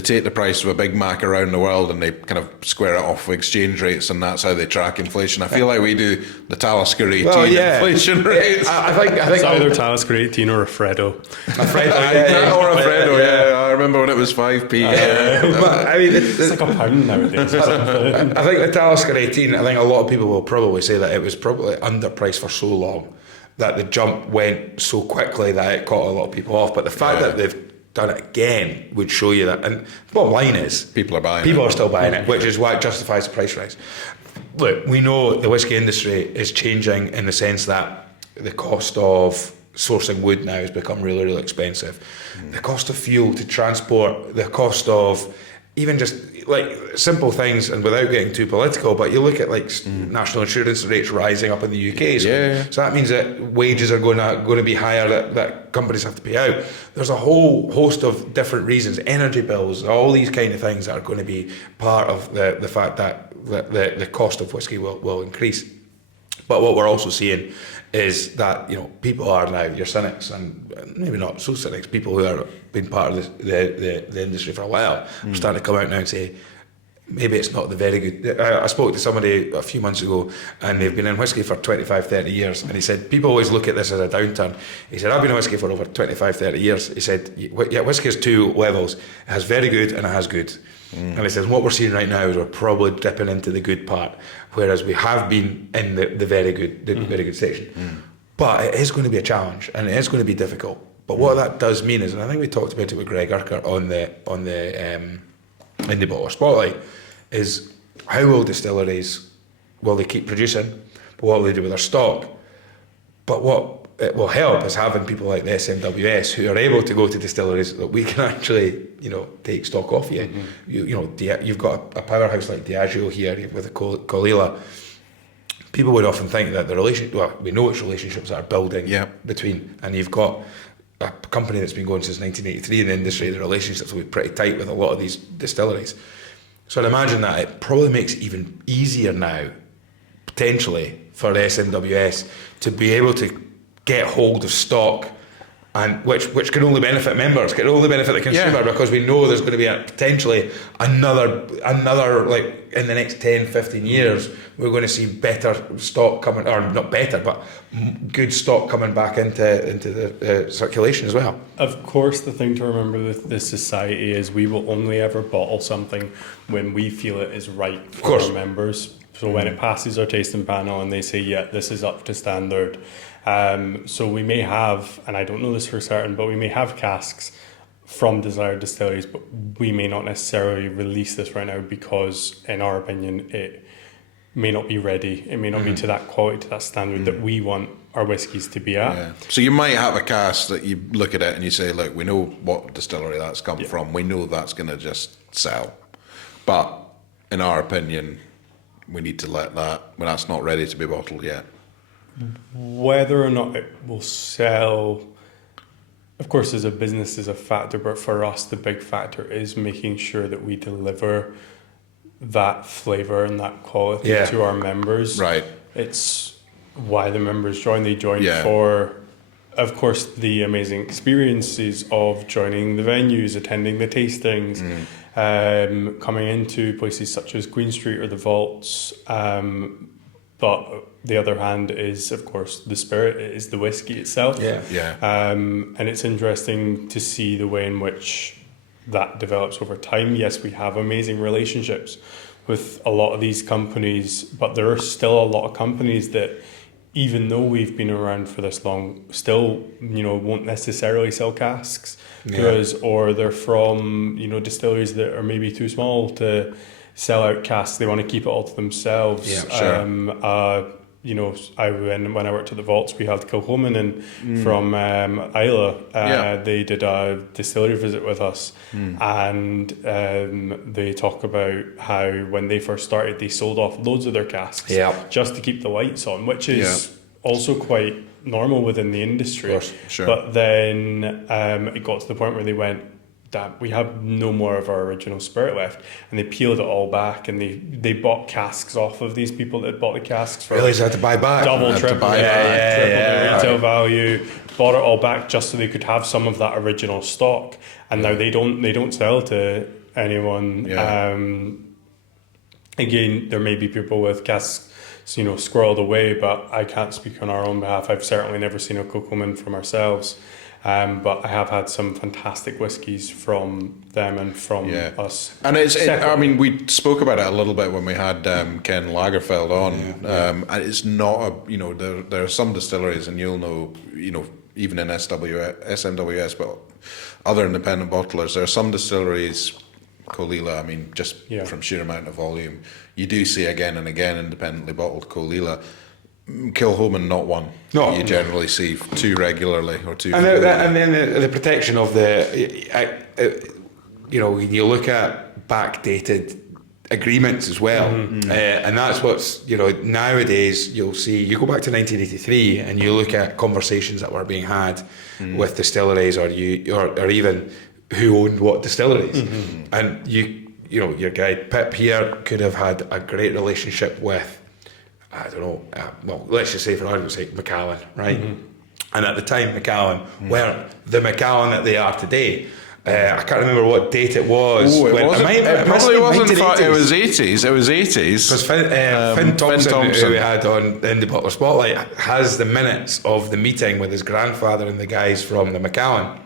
take the price of a Big Mac around the world and they kind of square it off with exchange rates, and that's how they track inflation. I feel like we do the Talisker 18 inflation rates. I think it's either Talisker 18 or a Freddo. Or a Freddo, I remember when it was 5p. But I mean, it's like £1 nowadays. I think the Talisker 18, I think a lot of people will probably say that it was probably underpriced for so long that the jump went so quickly that it caught a lot of people off. But the fact that they've done it again would show you that. And the bottom line is people are still buying it, which is why it justifies the price rise. Look, we know the whiskey industry is changing in the sense that the cost of sourcing wood now has become really, really expensive. The cost of fuel to transport, the cost of even just simple things, and without getting too political, but you look at national insurance rates rising up in the UK, so that means that wages are going to be higher that companies have to pay out. There's a whole host of different reasons, energy bills, all these kind of things that are going to be part of the fact that the cost of whiskey will increase. But what we're also seeing is that people are now, your cynics, and maybe not so cynics, people who have been part of the industry for a while, are starting to come out now and say, maybe it's not the very good. I spoke to somebody a few months ago, and they've been in whiskey for 25, 30 years, and he said people always look at this as a downturn. He said, I've been in whiskey for over 25, 30 years. He said, yeah, whiskey has two levels. It has very good and it has good. And he says, what we're seeing right now is we're probably dipping into the good part, whereas we have been in the very good, very good section. But it is going to be a challenge, and it is going to be difficult. But what that does mean is, and I think we talked about it with Greg Urquhart on the Indie Bottle Spotlight, is how will distilleries, will they keep producing, but what will they do with their stock? But what it will help is having people like the SMWS who are able to go to distilleries that we can actually, take stock off you. You've got a powerhouse like Diageo here with Colilla. People would often think that we know which relationships are building between, and you've got a company that's been going since 1983 in the industry. The relationships will be pretty tight with a lot of these distilleries. So I'd imagine that it probably makes it even easier now, potentially, for the SMWS to be able to get hold of stock, and which can only benefit members, can only benefit the consumer, because we know there's going to be potentially another like in the next 10, 15 years, we're going to see better stock coming, or not better, but good stock coming back into the circulation as well. Of course, the thing to remember with this society is we will only ever bottle something when we feel it is right for our members. So when it passes our tasting panel and they say, yeah, this is up to standard. So we may have, and I don't know this for certain, but we may have casks from desired distilleries, but we may not necessarily release this right now because, in our opinion, it may not be ready. It may not be to that quality, to that standard that we want our whiskies to be at. Yeah. So you might have a cask that you look at it and you say, look, we know what distillery that's come from. We know that's going to just sell. But in our opinion, we need to let that, when that's not ready to be bottled yet. Whether or not it will sell, of course, as a business is a factor, but for us, the big factor is making sure that we deliver that flavour and that quality to our members. Right. It's why the members join. They join for, of course, the amazing experiences of joining the venues, attending the tastings, coming into places such as Queen Street or the Vaults. But the other hand is, of course, the spirit. It is the whiskey itself. And it's interesting to see the way in which that develops over time. Yes, we have amazing relationships with a lot of these companies, but there are still a lot of companies that, even though we've been around for this long, still, won't necessarily sell casks to us, or they're from, distilleries that are maybe too small to sell out casks. They want to keep it all to themselves. When I worked at the Vaults, we had Kilchoman in from Isla. They did a distillery visit with us, and they talk about how when they first started, they sold off loads of their casks just to keep the lights on, which is also quite normal within the industry. Of course, sure. But then it got to the point where they went, damn, we have no more of our original spirit left, and they peeled it all back, and they bought casks off of these people that had bought the casks for Realised they had to buy back, triple the retail value, bought it all back just so they could have some of that original stock, and now they don't sell to anyone. Again, there may be people with casks squirreled away, but I can't speak on our own behalf. I've certainly never seen a Kilchoman from ourselves. But I have had some fantastic whiskies from them and from us. And we spoke about it a little bit when we had Ken Lagerfeld on. And it's not there are some distilleries, and you'll know, even in SMWS, but other independent bottlers, there are some distilleries, Colilla, from sheer amount of volume, you do see again and again independently bottled Colilla. Kilchoman, not one. No, you generally see too regularly or too. And then the protection of when you look at backdated agreements as well, and that's what's nowadays you'll see. You go back to 1983 and you look at conversations that were being had with distilleries, or even who owned what distilleries, and your guy Pip here could have had a great relationship with, I don't know, let's just say for argument's sake, Macallan, right? And at the time, Macallan weren't the Macallan that they are today. I can't remember what date it was. Oh, it probably wasn't. It 1980s. was 80s. It was 80s. Because Finn Thompson, who we had on in the Butler Spotlight, has the minutes of the meeting with his grandfather and the guys from the Macallan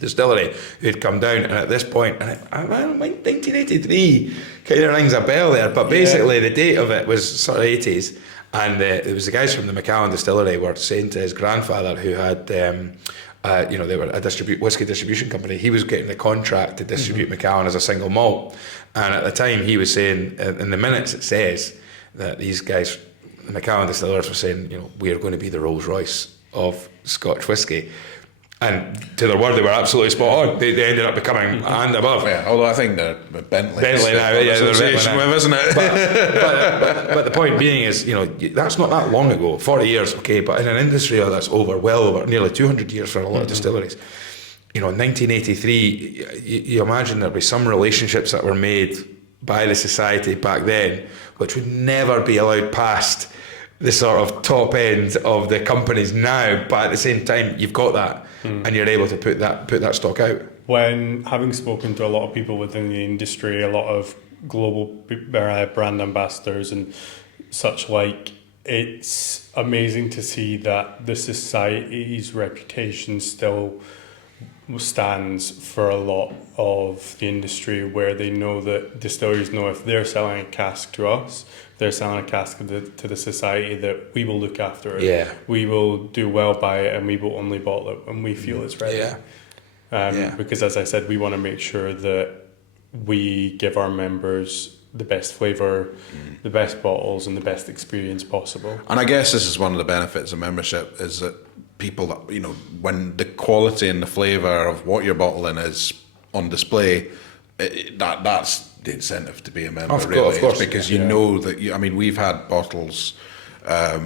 distillery who'd come down, and at this point, and I 1983 kind of rings a bell there, but basically the date of it was sort of 80s, and it was the guys from the Macallan distillery were saying to his grandfather, who had they were a whiskey distribution company. He was getting the contract to distribute Macallan as a single malt, and at the time he was saying, in the minutes it says that these guys, the Macallan distillers, were saying, we are going to be the Rolls Royce of Scotch whisky. And to their word, they were absolutely spot on. They ended up becoming and above. Yeah, although I think they're Bentley now, yeah, they're association with, isn't it? But the point being is, that's not that long ago. 40 years, okay, but in an industry that's well over nearly 200 years for a lot of distilleries. In 1983, you imagine there'd be some relationships that were made by the society back then, which would never be allowed past the sort of top end of the companies now, but at the same time you've got that and you're able to put that stock out. When having spoken to a lot of people within the industry, a lot of global brand ambassadors and such like, it's amazing to see that the society's reputation still stands for a lot of the industry, where they know that distilleries know if they're selling a cask to us, they're selling a cask to the society, that we will look after it. Yeah. We will do well by it, and we will only bottle it when we feel it's ready. Because as I said, we want to make sure that we give our members the best flavour, the best bottles, and the best experience possible. And I guess this is one of the benefits of membership, is that people that, when the quality and the flavour of what you're bottling is on display, that's the incentive to be a member. Of really, course, because you know that we've had bottles. As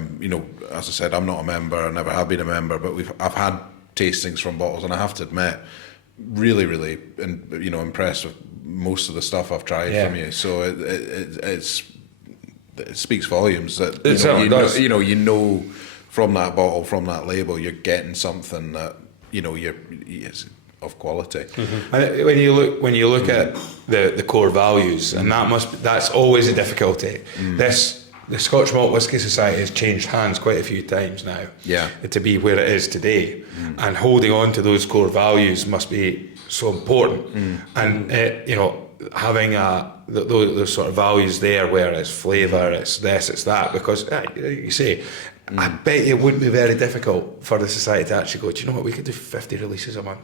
I said, I'm not a member. I never have been a member, but I've had tastings from bottles, and I have to admit, really, really, impressed with most of the stuff I've tried from you. So it speaks volumes that you know from that bottle, from that label, you're getting something that is of quality. And when you look at the core values, and that's always a difficulty. The Scotch Malt Whisky Society has changed hands quite a few times now. To be where it is today, and holding on to those core values must be so important. And having those sort of values there, where it's flavour, it's this, it's that, because you say, I bet it wouldn't be very difficult for the society to actually go, do you know what, we could do 50 releases a month.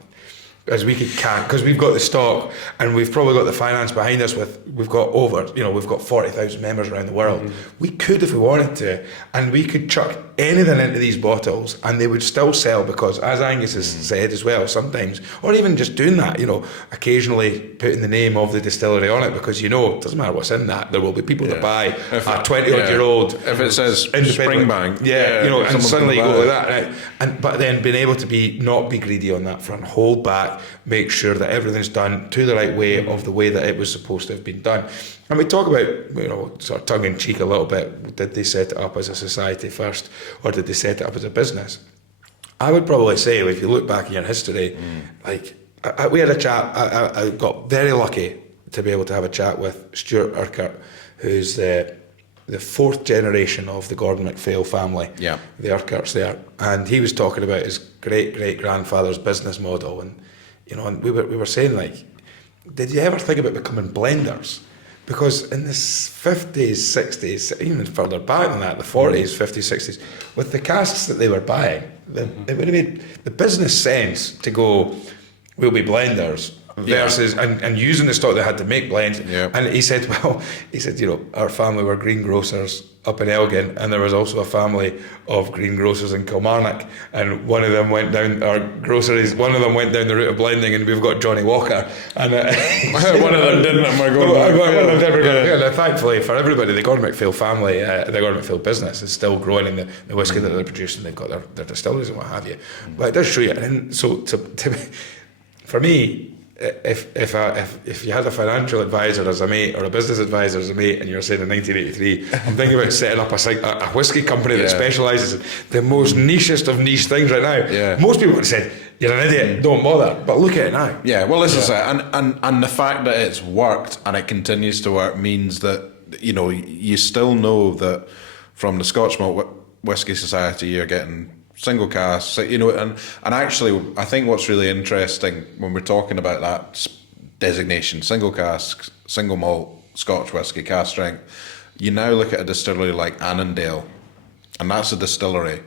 As we can't, because we've got the stock and we've probably got the finance behind us. We've got 40,000 members around the world. We could, if we wanted to, and we could chuck anything into these bottles and they would still sell, because, as Angus has said as well, sometimes, or even just doing that, occasionally putting the name of the distillery on it, because it doesn't matter what's in that, there will be people that buy a 20-odd-year-old. If it says Springbank, and suddenly you go like that, right? But then being able to not be greedy on that front, hold back, make sure that everything's done to the right way, of the way that it was supposed to have been done. And we talk about, sort of tongue in cheek a little bit, did they set it up as a society first, or did they set it up as a business? I would probably say, if you look back in your history, we had a chat. I got very lucky to be able to have a chat with Stuart Urquhart, who's the fourth generation of the Gordon MacPhail family. The Urquharts there, and he was talking about his great grandfather's business model, and and we were saying, did you ever think about becoming blenders? Because in the 50s, 60s, even further back than that, the 40s, 50s, 60s, with the casks that they were buying, it would have made the business sense to go, we'll be blenders, versus and using the stock they had to make blends. And he said, our family were greengrocers up in Elgin, and there was also a family of greengrocers in Kilmarnock, and one of them went down the route of blending, and we've got Johnny Walker, and one of them didn't. Thankfully for everybody, the Gordon MacPhail family, the Gordon MacPhail business is still growing in the whiskey that they're producing. They've got their distilleries and what have you, but it does show you. And so for me, if you had a financial advisor as a mate or a business advisor as a mate, and you're saying in 1983, I'm thinking about setting up a whiskey company that specialises in the most nichest of niche things right now. Yeah. Most people would have said, you're an idiot, don't bother. But look at it now. Yeah, well, this is it. And the fact that it's worked and it continues to work means that, you still know that from the Scotch Malt Whisky Society, you're getting single cask, and actually, I think what's really interesting when we're talking about that designation, single cask, single malt, Scotch whisky, cask strength, you now look at a distillery like Annandale, and that's a distillery,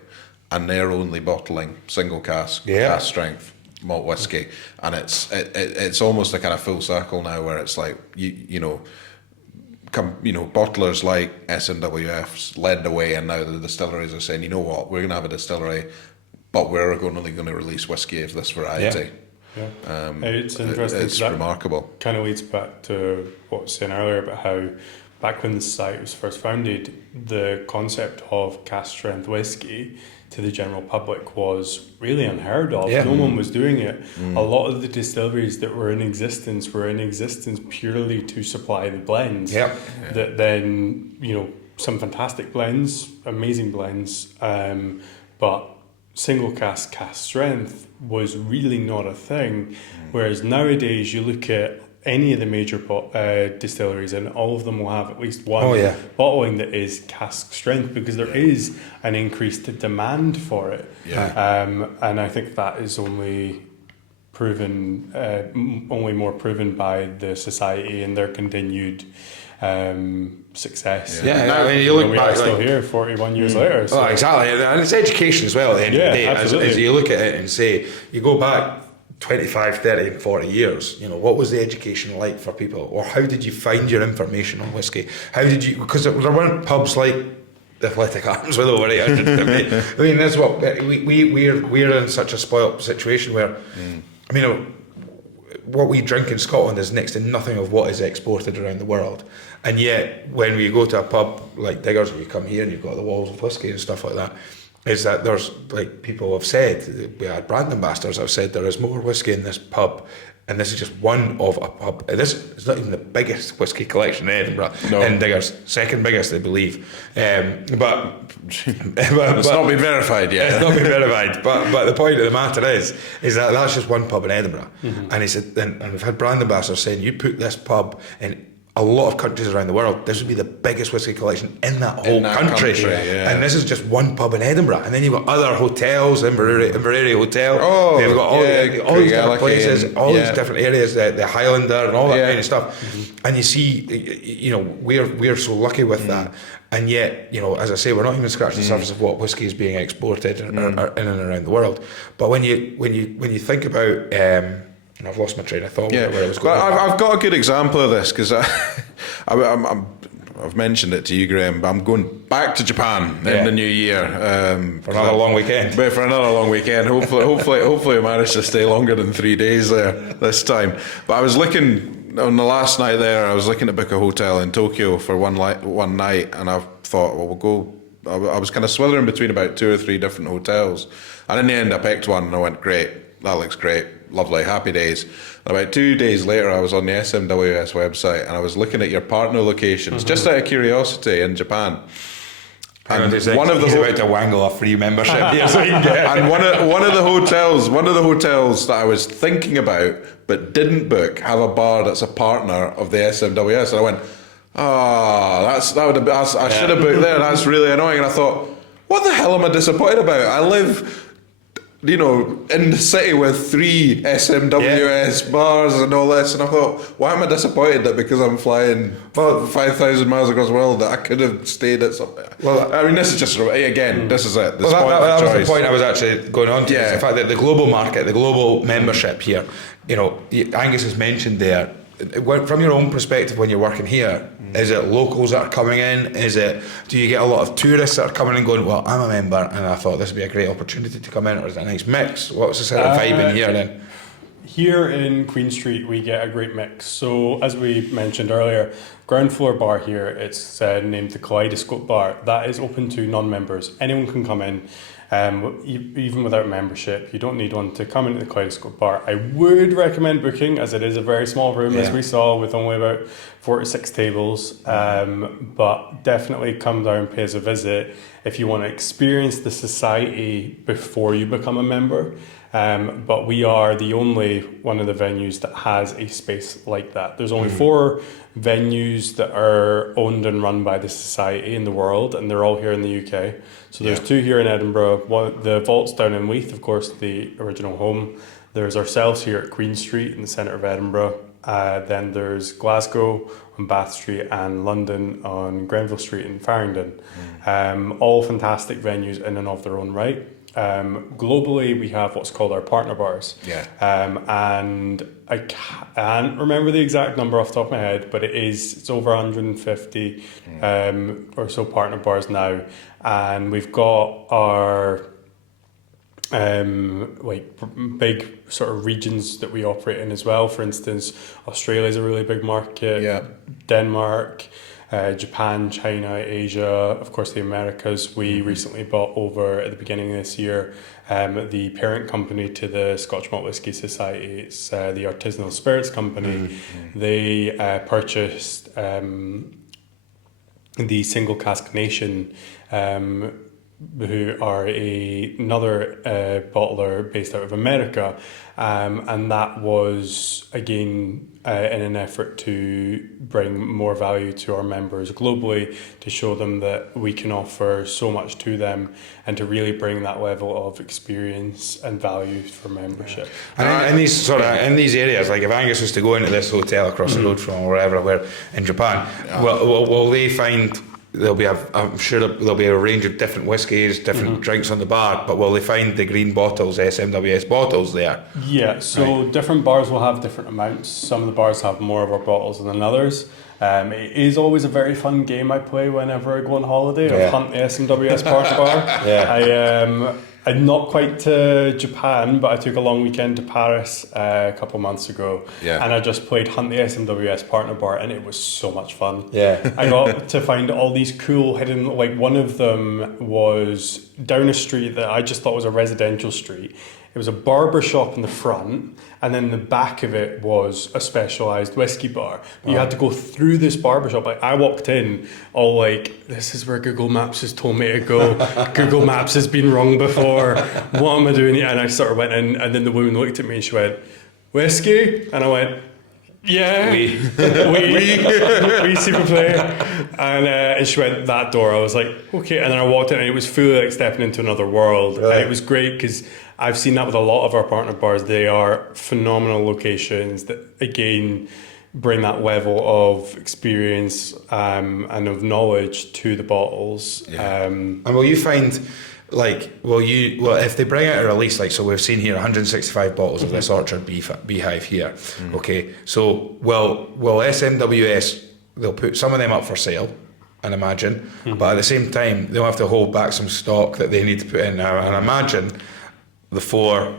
and they're only bottling single cask, cask strength malt whisky, and it's almost a kind of full circle now where it's like bottlers like SMWS led the way, and now the distilleries are saying, you know what, we're going to have a distillery, but we're only going to release whiskey of this variety. Yeah. It's interesting. It's remarkable. Kind of leads back to what I was saying earlier about how back when the society was first founded, the concept of cask strength whiskey to the general public was really unheard of. No one was doing it. A lot of the distilleries that were in existence purely to supply the blends. That then, some fantastic blends, amazing blends, but single cask strength was really not a thing. Whereas nowadays you look at any of the major distilleries, and all of them will have at least one bottling that is cask strength, because there is an increased demand for it. And I think that is only more proven by the society and their continued success. You look we back, are still here 41 years later. So. Oh, exactly, and it's education as well at the end of the day. Absolutely. As you look at it and say, you go back 25, 30 and 40 years, what was the education like for people? Or how did you find your information on whiskey? How did you, because there weren't pubs like the Athletic Arms with over 800. I mean, that's what, we're in such a spoilt situation where, what we drink in Scotland is next to nothing of what is exported around the world. And yet, when we go to a pub like Diggers, or you come here and you've got the walls of whiskey and stuff like that, is that there's, like people have said, we had brand ambassadors have said, there is more whiskey in this pub, and this is just one of a pub. This is not even the biggest whiskey collection in Edinburgh. In Diggers, second biggest, I believe. But it's not been verified yet. It's not been verified. But the point of the matter is that that's just one pub in Edinburgh. And he said, and we've had brand ambassadors saying, you put this pub in a lot of countries around the world, this would be the biggest whiskey collection in that whole country. And this is just one pub in Edinburgh. And then you've got other hotels, Inverary Hotel. You've got all these different places, all these different areas, the Highlander and all that kind of stuff. And you see, we're so lucky with that. And yet, as I say, we're not even scratching the surface of what whiskey is being exported in and around the world. But when you think about and I've lost my train of thought where I was going. I've got a good example of this, because I've mentioned it to you, Graham, but I'm going back to Japan in the new year for another long weekend. For another long weekend. Hopefully I manage to stay longer than 3 days there this time. But I was looking on the last night there. I was looking to book a hotel in Tokyo for one night, and I thought, well, we'll go. I was kind of swithering between about 2 or 3 different hotels, and in the end I picked one, and I went, great, that looks great. Lovely, happy days. And about 2 days later, I was on the SMWS website, and I was looking at your partner locations, just out of curiosity, in Japan. And one of the about to wangle a free membership here, so you can get it. And one of the hotels that I was thinking about but didn't book have a bar that's a partner of the SMWS, and I went, I should have booked there. That's really annoying. And I thought, what the hell am I disappointed about? I live, in the city with 3 SMWS bars and all this, and I thought, why am I disappointed that because I'm flying 5,000 miles across the world that I could have stayed at something? Well, I mean, this is just, again, this is it. That was the point I was actually going on to. Yeah. The fact that the global market, the global membership here, Angus has mentioned there, from your own perspective when you're working here, is it locals that are coming in? Do you get a lot of tourists that are coming and going, well, I'm a member and I thought this would be a great opportunity to come in, or is it a nice mix? What's the sort of vibe in here then? Here in Queen Street, we get a great mix. So, as we mentioned earlier, ground floor bar here, it's named the Kaleidoscope Bar. That is open to non-members. Anyone can come in. Even without membership, you don't need one to come into the Kaleidoscope Bar. I would recommend booking, as it is a very small room, as we saw, with only about 4 to 6 tables. But definitely come down, pay us a visit if you want to experience the society before you become a member. But we are the only one of the venues that has a space like that. There's only 4 venues that are owned and run by the society in the world, and they're all here in the UK. So there's 2 here in Edinburgh. The Vault's down in Leith, of course, the original home. There's ourselves here at Queen Street in the centre of Edinburgh. Then there's Glasgow on Bath Street and London on Grenville Street in Farringdon. All fantastic venues in and of their own right. Globally, we have what's called our partner bars. And I can't remember the exact number off the top of my head, but it's over 150 or so partner bars now. And we've got our big sort of regions that we operate in as well. For instance, Australia is a really big market. Denmark, Japan, China, Asia, of course the Americas. We recently bought over at the beginning of this year the parent company to the Scotch Malt Whisky Society. It's the Artisanal Spirits Company. They purchased the Single Cask Nation, who are another bottler based out of America, and that was again in an effort to bring more value to our members globally, to show them that we can offer so much to them and to really bring that level of experience and value for membership. And in these areas, like if Angus was to go into this hotel across the road from or wherever, where in Japan, will they find? I'm sure there'll be a range of different whiskies, different drinks on the bar, but will they find the green bottles, SMWS bottles there? Yeah, so different bars will have different amounts. Some of the bars have more of our bottles than others. It is always a very fun game I play whenever I go on holiday. I hunt the SMWS partner bar. I'm not quite to Japan, but I took a long weekend to Paris a couple months ago, and I just played Hunt the SMWS Partner Bar, and it was so much fun. I got to find all these cool hidden, like one of them was down a street that I just thought was a residential street. It was a barber shop in the front, and then the back of it was a specialised whiskey bar. But you had to go through this barber shop. Like I walked in, all like, this is where Google Maps has told me to go. Google Maps has been wrong before. What am I doing here? And I sort of went in, and then the woman looked at me and she went, "Whiskey?" And I went, "Yeah, we super play." And she went, "That door." I was like, "Okay." And then I walked in, and it was fully like stepping into another world. And it was great because I've seen that with a lot of our partner bars. They are phenomenal locations that, again, bring that level of experience and of knowledge to the bottles. And will you find, if they bring out a release, like, so we've seen here 165 bottles of this Orchard Beehive here, okay, so will SMWS, they'll put some of them up for sale, and imagine, but at the same time, they'll have to hold back some stock that they need to put in now, and imagine the 4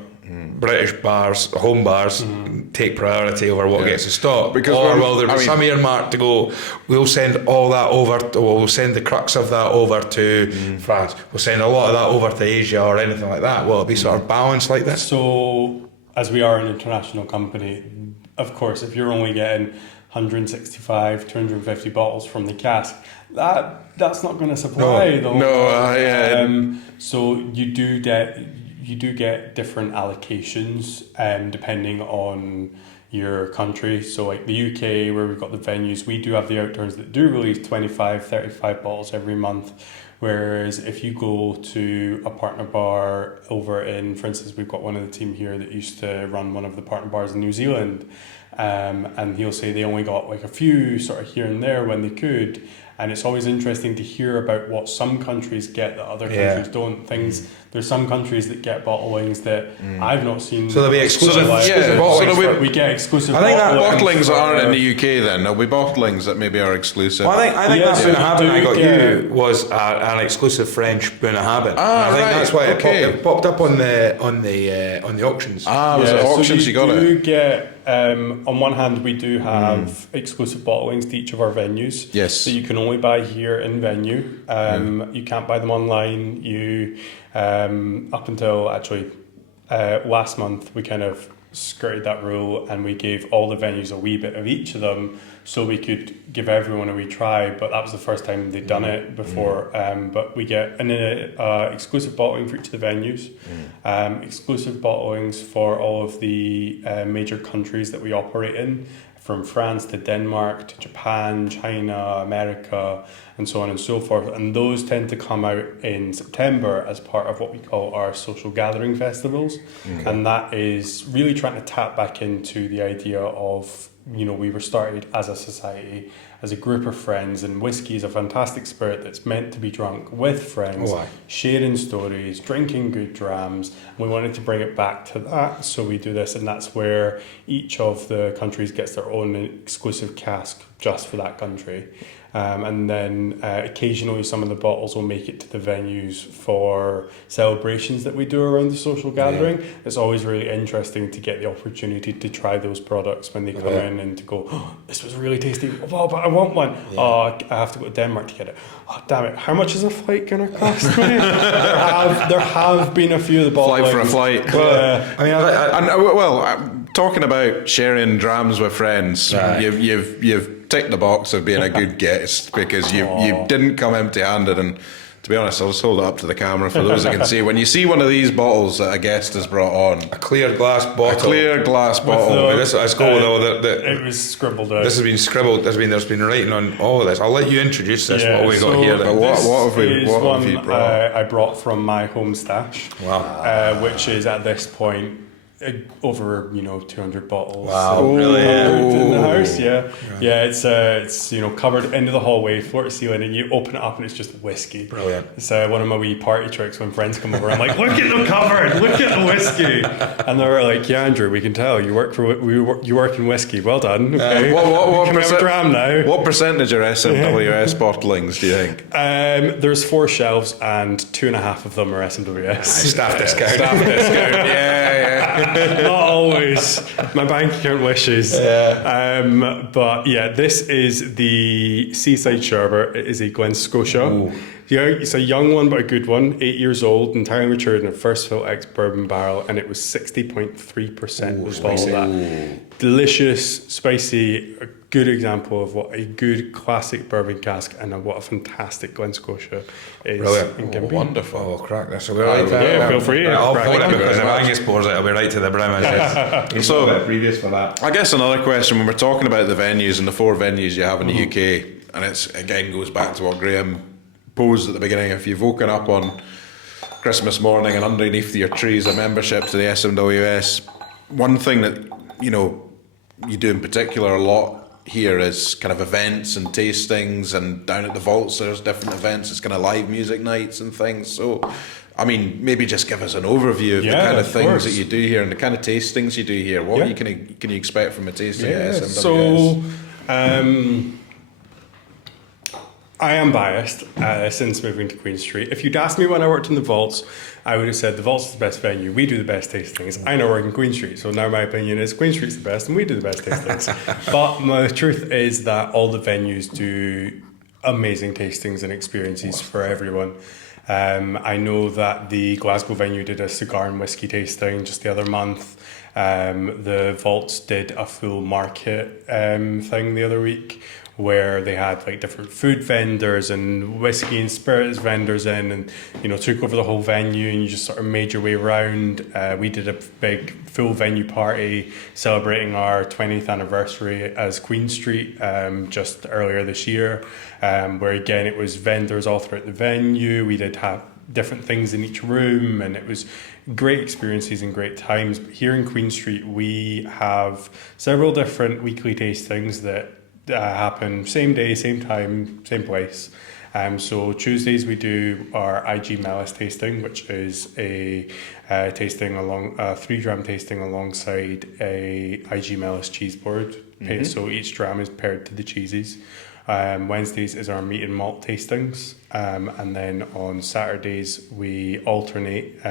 British bars, home bars, take priority over what gets in stock. Because will there be some earmark to go, we'll send all that over, we'll send the crux of that over to France, we'll send a lot of that over to Asia or anything like that? Will it be sort of balanced like this? So, as we are an international company, of course, if you're only getting 165, 250 bottles from the cask, that's not going to supply them. So you do get different allocations depending on your country. So like the UK, where we've got the venues, we do have the outturns that do release 25, 35 bottles every month. Whereas if you go to a partner bar over in, for instance, we've got one of the team here that used to run one of the partner bars in New Zealand, and he'll say they only got like a few sort of here and there when they could. And it's always interesting to hear about what some countries get that other countries don't. There's some countries that get bottlings that I've not seen. So there'll be exclusive. We get exclusive. I think that bottlings aren't in the UK. Then there'll be bottlings that maybe are exclusive. Well, I think that Bunnahabhain I got you was an exclusive French Bunnahabhain. I think that's why it popped up on the auctions. Was it auctions? You got it. You get On one hand, we do have exclusive bottlings to each of our venues. Yes. That you can only buy here in venue. You can't buy them online. You up until actually last month, we kind of skirted that rule and we gave all the venues a wee bit of each of them so we could give everyone a wee try, but that was the first time they'd done it before. But we get an exclusive bottling for each of the venues, exclusive bottlings for all of the major countries that we operate in, from France to Denmark to Japan, China, America, and so on and so forth. And those tend to come out in September as part of what we call our social gathering festivals. And that is really trying to tap back into the idea of, you know, we were started as a society, as a group of friends, and whiskey is a fantastic spirit that's meant to be drunk with friends, sharing stories, drinking good drams. We wanted to bring it back to that, so we do this, and that's where each of the countries gets their own exclusive cask just for that country. And then occasionally some of the bottles will make it to the venues for celebrations that we do around the social gathering. It's always really interesting to get the opportunity to try those products when they come in and to go, oh, this was really tasty. Oh, but I want one. Oh, I have to go to Denmark to get it. Oh, damn it. How much is a flight going to cost me? there have been a few of the bottles. Fly for a flight. Well, talking about sharing drams with friends, you've ticked the box of being a good guest because you didn't come empty-handed. And to be honest, I'll just hold it up to the camera for those that can see. When you see one of these bottles that a guest has brought on, a clear glass bottle. A clear glass bottle. It was scribbled out. This has been scribbled. There's been writing on all of this. I'll let you introduce this. What we got here. But what have you brought? I brought from my home stash. Wow. Which is at this point over 200 bottles. Wow, really? In the house, yeah. It's covered into the hallway, floor to ceiling, and you open it up and it's just whiskey. Brilliant. It's one of my wee party tricks when friends come over. I'm like, look at the cupboard, look at the whiskey, and they're like, yeah, Andrew, we can tell you work in whiskey. Well done. Okay. What can we have a dram now? What percentage are SMWS bottlings, do you think? There's 4 shelves and 2.5 of them are SMWS. Staff discount. Yeah. Not always. My bank account wishes. But yeah, this is the Seaside Sherbet. It is a Glen Scotia. Yeah, it's a young one, but a good one. 8 years old, entirely matured in a first fill ex bourbon barrel, and it was 60.3% was all that. Delicious, spicy, a good example of what a good classic bourbon cask and what a fantastic Glen Scotia is. Brilliant. Wonderful. Oh, crack this. So feel free. I'll pour it because if Angus pours it, it'll be right to the brim. So a bit previous for that. I guess another question when we're talking about the venues and the 4 venues you have in the UK, and it's again goes back to what Graham posed at the beginning. If you've woken up on Christmas morning and underneath your tree is a membership to the SMWS, one thing that you do in particular a lot here is kind of events and tastings, and down at the vaults there's different events. It's kind of live music nights and things. So I mean, maybe just give us an overview of the kind of things that you do here and the kind of tastings you do here. What can you expect from a tasting at SMWS? So I am biased since moving to Queen Street. If you'd asked me when I worked in the vaults, I would have said the vaults is the best venue. We do the best tastings. I now work in Queen Street, so now my opinion is Queen Street's the best and we do the best tastings. But the truth is that all the venues do amazing tastings and experiences for everyone. I know that the Glasgow venue did a cigar and whiskey tasting just the other month. The vaults did a full market thing the other week, where they had like different food vendors and whiskey and spirits vendors in, and took over the whole venue, and you just sort of made your way around. We did a big full venue party celebrating our 20th anniversary as Queen Street just earlier this year, where again it was vendors all throughout the venue. We did have different things in each room, and it was great experiences and great times. But here in Queen Street we have several different weekly tastings that happen same day, same time, same place. So Tuesdays we do our IG Mellis tasting, which is a tasting along 3 dram tasting alongside a IG Mellis cheese board. So each dram is paired to the cheeses. Wednesdays is our meat and malt tastings, and then on Saturdays we alternate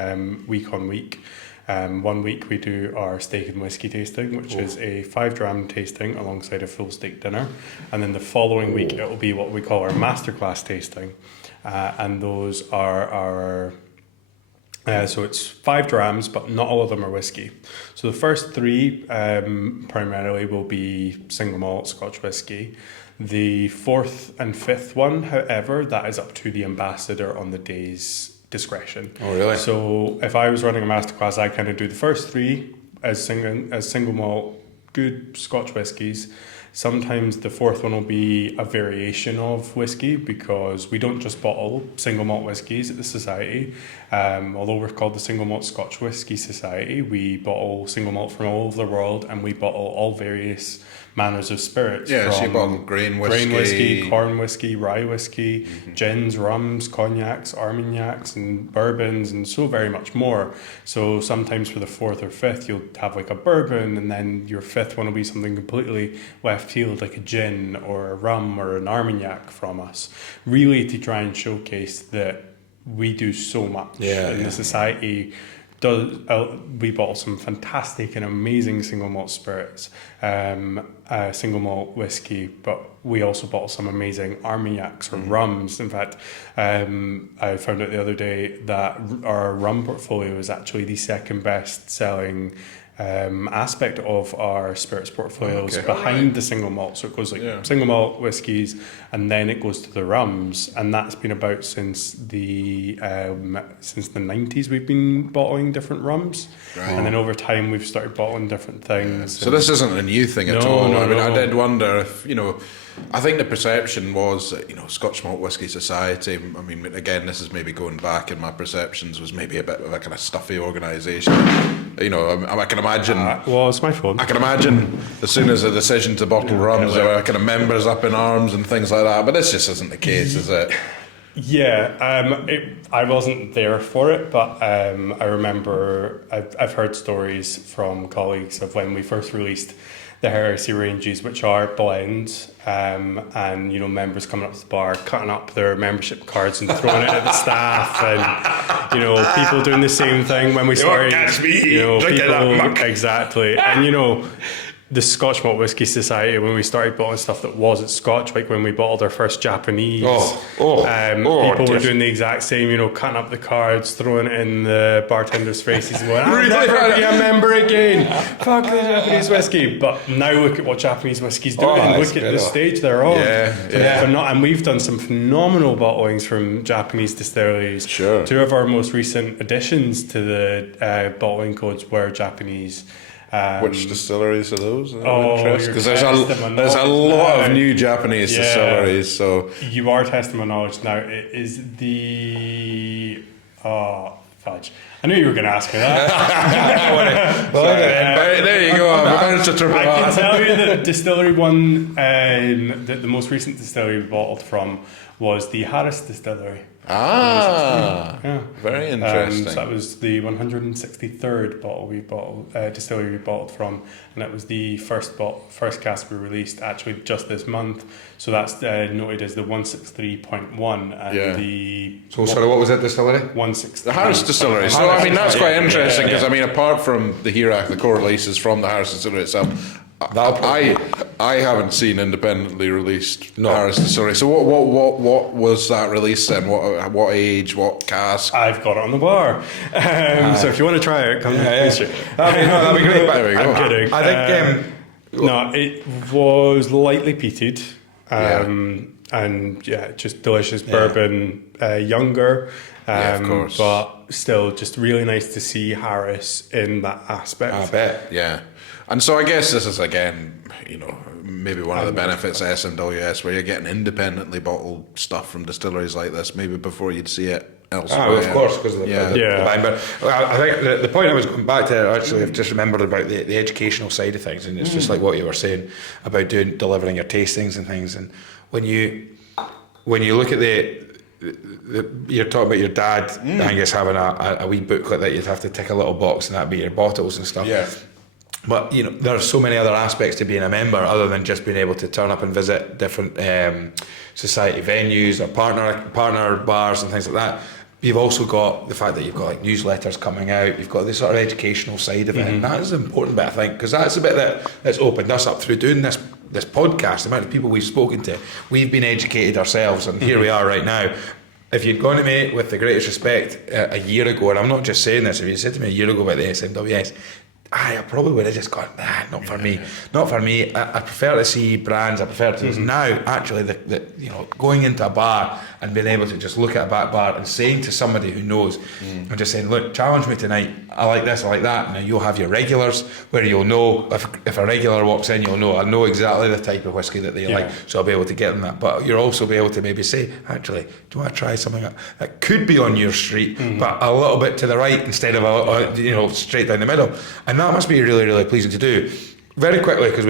week on week. 1 week we do our steak and whiskey tasting, which is a 5 dram tasting alongside a full steak dinner. And then the following week it will be what we call our masterclass tasting. And those are our... so it's 5 drams, but not all of them are whiskey. So the first 3 primarily will be single malt Scotch whisky. The 4th and 5th one, however, that is up to the ambassador on the day's discretion. Oh, really? So if I was running a masterclass, I kind of do the first 3 as single malt, good Scotch whiskies. Sometimes the 4th one will be a variation of whiskey, because we don't just bottle single malt whiskies at the Society. Although we're called the Single Malt Scotch Whisky Society, we bottle single malt from all over the world, and we bottle all various manners of spirits. Yeah, so you bottle grain whiskey, corn whiskey, rye whiskey, gins, rums, cognacs, armagnacs, and bourbons, and so very much more. So sometimes for the 4th or 5th, you'll have like a bourbon, and then your 5th one will be something completely left field, like a gin or a rum or an armagnac from us. Really to try and showcase that we do so much in the Society. We bottle some fantastic and amazing single malt spirits, single malt whiskey, but we also bottle some amazing armagnacs or rums. In fact, I found out the other day that our rum portfolio is actually the second best selling aspect of our spirits portfolios behind the single malt. So it goes like single malt whiskies, and then it goes to the rums, and that's been about since the 90s. We've been bottling different rums, and then over time we've started bottling different things. So this isn't a new thing at all. I did wonder if, I think the perception was that, Scotch Malt Whisky Society, I mean, again, this is maybe going back, and my perceptions was maybe a bit of a kind of stuffy organisation. I can imagine... well, it's my phone. I can imagine as soon as a decision to bottle rums, there were kind of members up in arms and things like that, but this just isn't the case, is it? Yeah, I wasn't there for it, but I remember I've heard stories from colleagues of when we first released the Heresy ranges, which are blends, and members coming up to the bar, cutting up their membership cards and throwing it at the staff, and people doing the same thing when we started. Catch me, drinking that muck. Exactly, and the Scotch Malt Whisky Society, when we started bottling stuff that wasn't Scotch, like when we bottled our first Japanese, people were doing the exact same, cutting up the cards, throwing it in the bartenders' faces and going, I'll never be a member again, fuck the Japanese whiskey. But now look at what Japanese whiskey's doing, and look at the stage they're on. And we've done some phenomenal bottlings from Japanese distilleries. Sure. 2 of our most recent additions to the bottling codes were Japanese. Which distilleries are those? Because there's a lot of new Japanese distilleries. So you are testing my knowledge now. It is the fudge. I knew you were going to ask me that. There you go. I can tell you that distillery one, the most recent distillery we bottled from was the Harris Distillery. Very interesting. So that was the 163rd distillery we bottled from, and that was the first cask we released actually just this month. So that's noted as the 163.1 and So sorry, what was that distillery? 163. The Harris Distillery. So I mean that's quite interesting because I mean apart from the HERAC, the core releases from the Harris Distillery itself, I haven't seen independently released Harris Distillery. So what was that release then? What age? What cask? I've got it on the bar. So if you want to try it, come that'd be great. There we go. I'm kidding. I think no, it was lightly peated. And just delicious bourbon, younger. Of course. But still just really nice to see Harris in that aspect. I bet. Yeah. And so I guess this is, again, maybe one of the benefits of SMWS, where you're getting independently bottled stuff from distilleries like this, maybe before you'd see it elsewhere. Of course, because of the line. But I think the point I was going back to, actually, I've just remembered about the educational side of things, and it's just like what you were saying about delivering your tastings and things. And when you look at you're talking about your dad, Angus, having a wee booklet that you'd have to tick a little box, and that'd be your bottles and stuff. Yeah. But there are so many other aspects to being a member other than just being able to turn up and visit different society venues or partner bars and things like that. You've also got the fact that you've got like newsletters coming out. You've got the sort of educational side of it, and that is the important bit, I think, because that's the bit that's opened us up through doing this podcast. The amount of people we've spoken to, we've been educated ourselves, and here we are right now. If you'd gone to me, with the greatest respect, a year ago, and I'm not just saying this, if you said to me a year ago about the SMWS, I probably would have just gone, not for me. Not for me. I prefer to see brands. I prefer to now actually going into a bar and being able to just look at a back bar and saying to somebody who knows, and just saying, look, challenge me tonight. I like this, I like that. Now you'll have your regulars where you'll know if a regular walks in, you'll know. I know exactly the type of whiskey that they like, so I'll be able to get them that. But you'll also be able to maybe say, actually, do you want to try something that could be on your street, but a little bit to the right instead of straight down the middle. And that must be really, really pleasing to do. Very quickly, because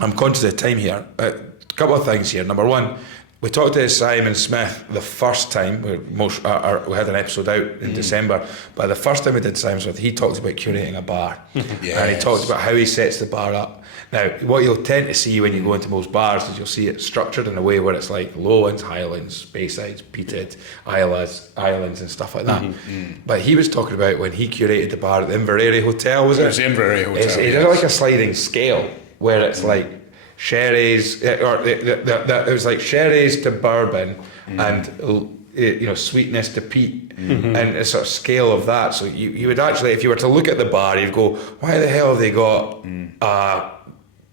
I'm conscious of time here. A couple of things here. Number one, we talked to Simon Smith the first time. We had an episode out in December, but the first time we did Simon Smith, he talked about curating a bar. Yes. And he talked about how he sets the bar up. Now, what you'll tend to see when you go into most bars is you'll see it structured in a way where it's like lowlands, highlands, baysides, peated, islands and stuff like that. But he was talking about when he curated the bar at the Inverary Hotel, was it? It was the Inverary Hotel. He did like a sliding scale where it's like sherries, it was like sherries to bourbon and sweetness to peat, and a sort of scale of that. So you would actually, if you were to look at the bar, you'd go, why the hell have they got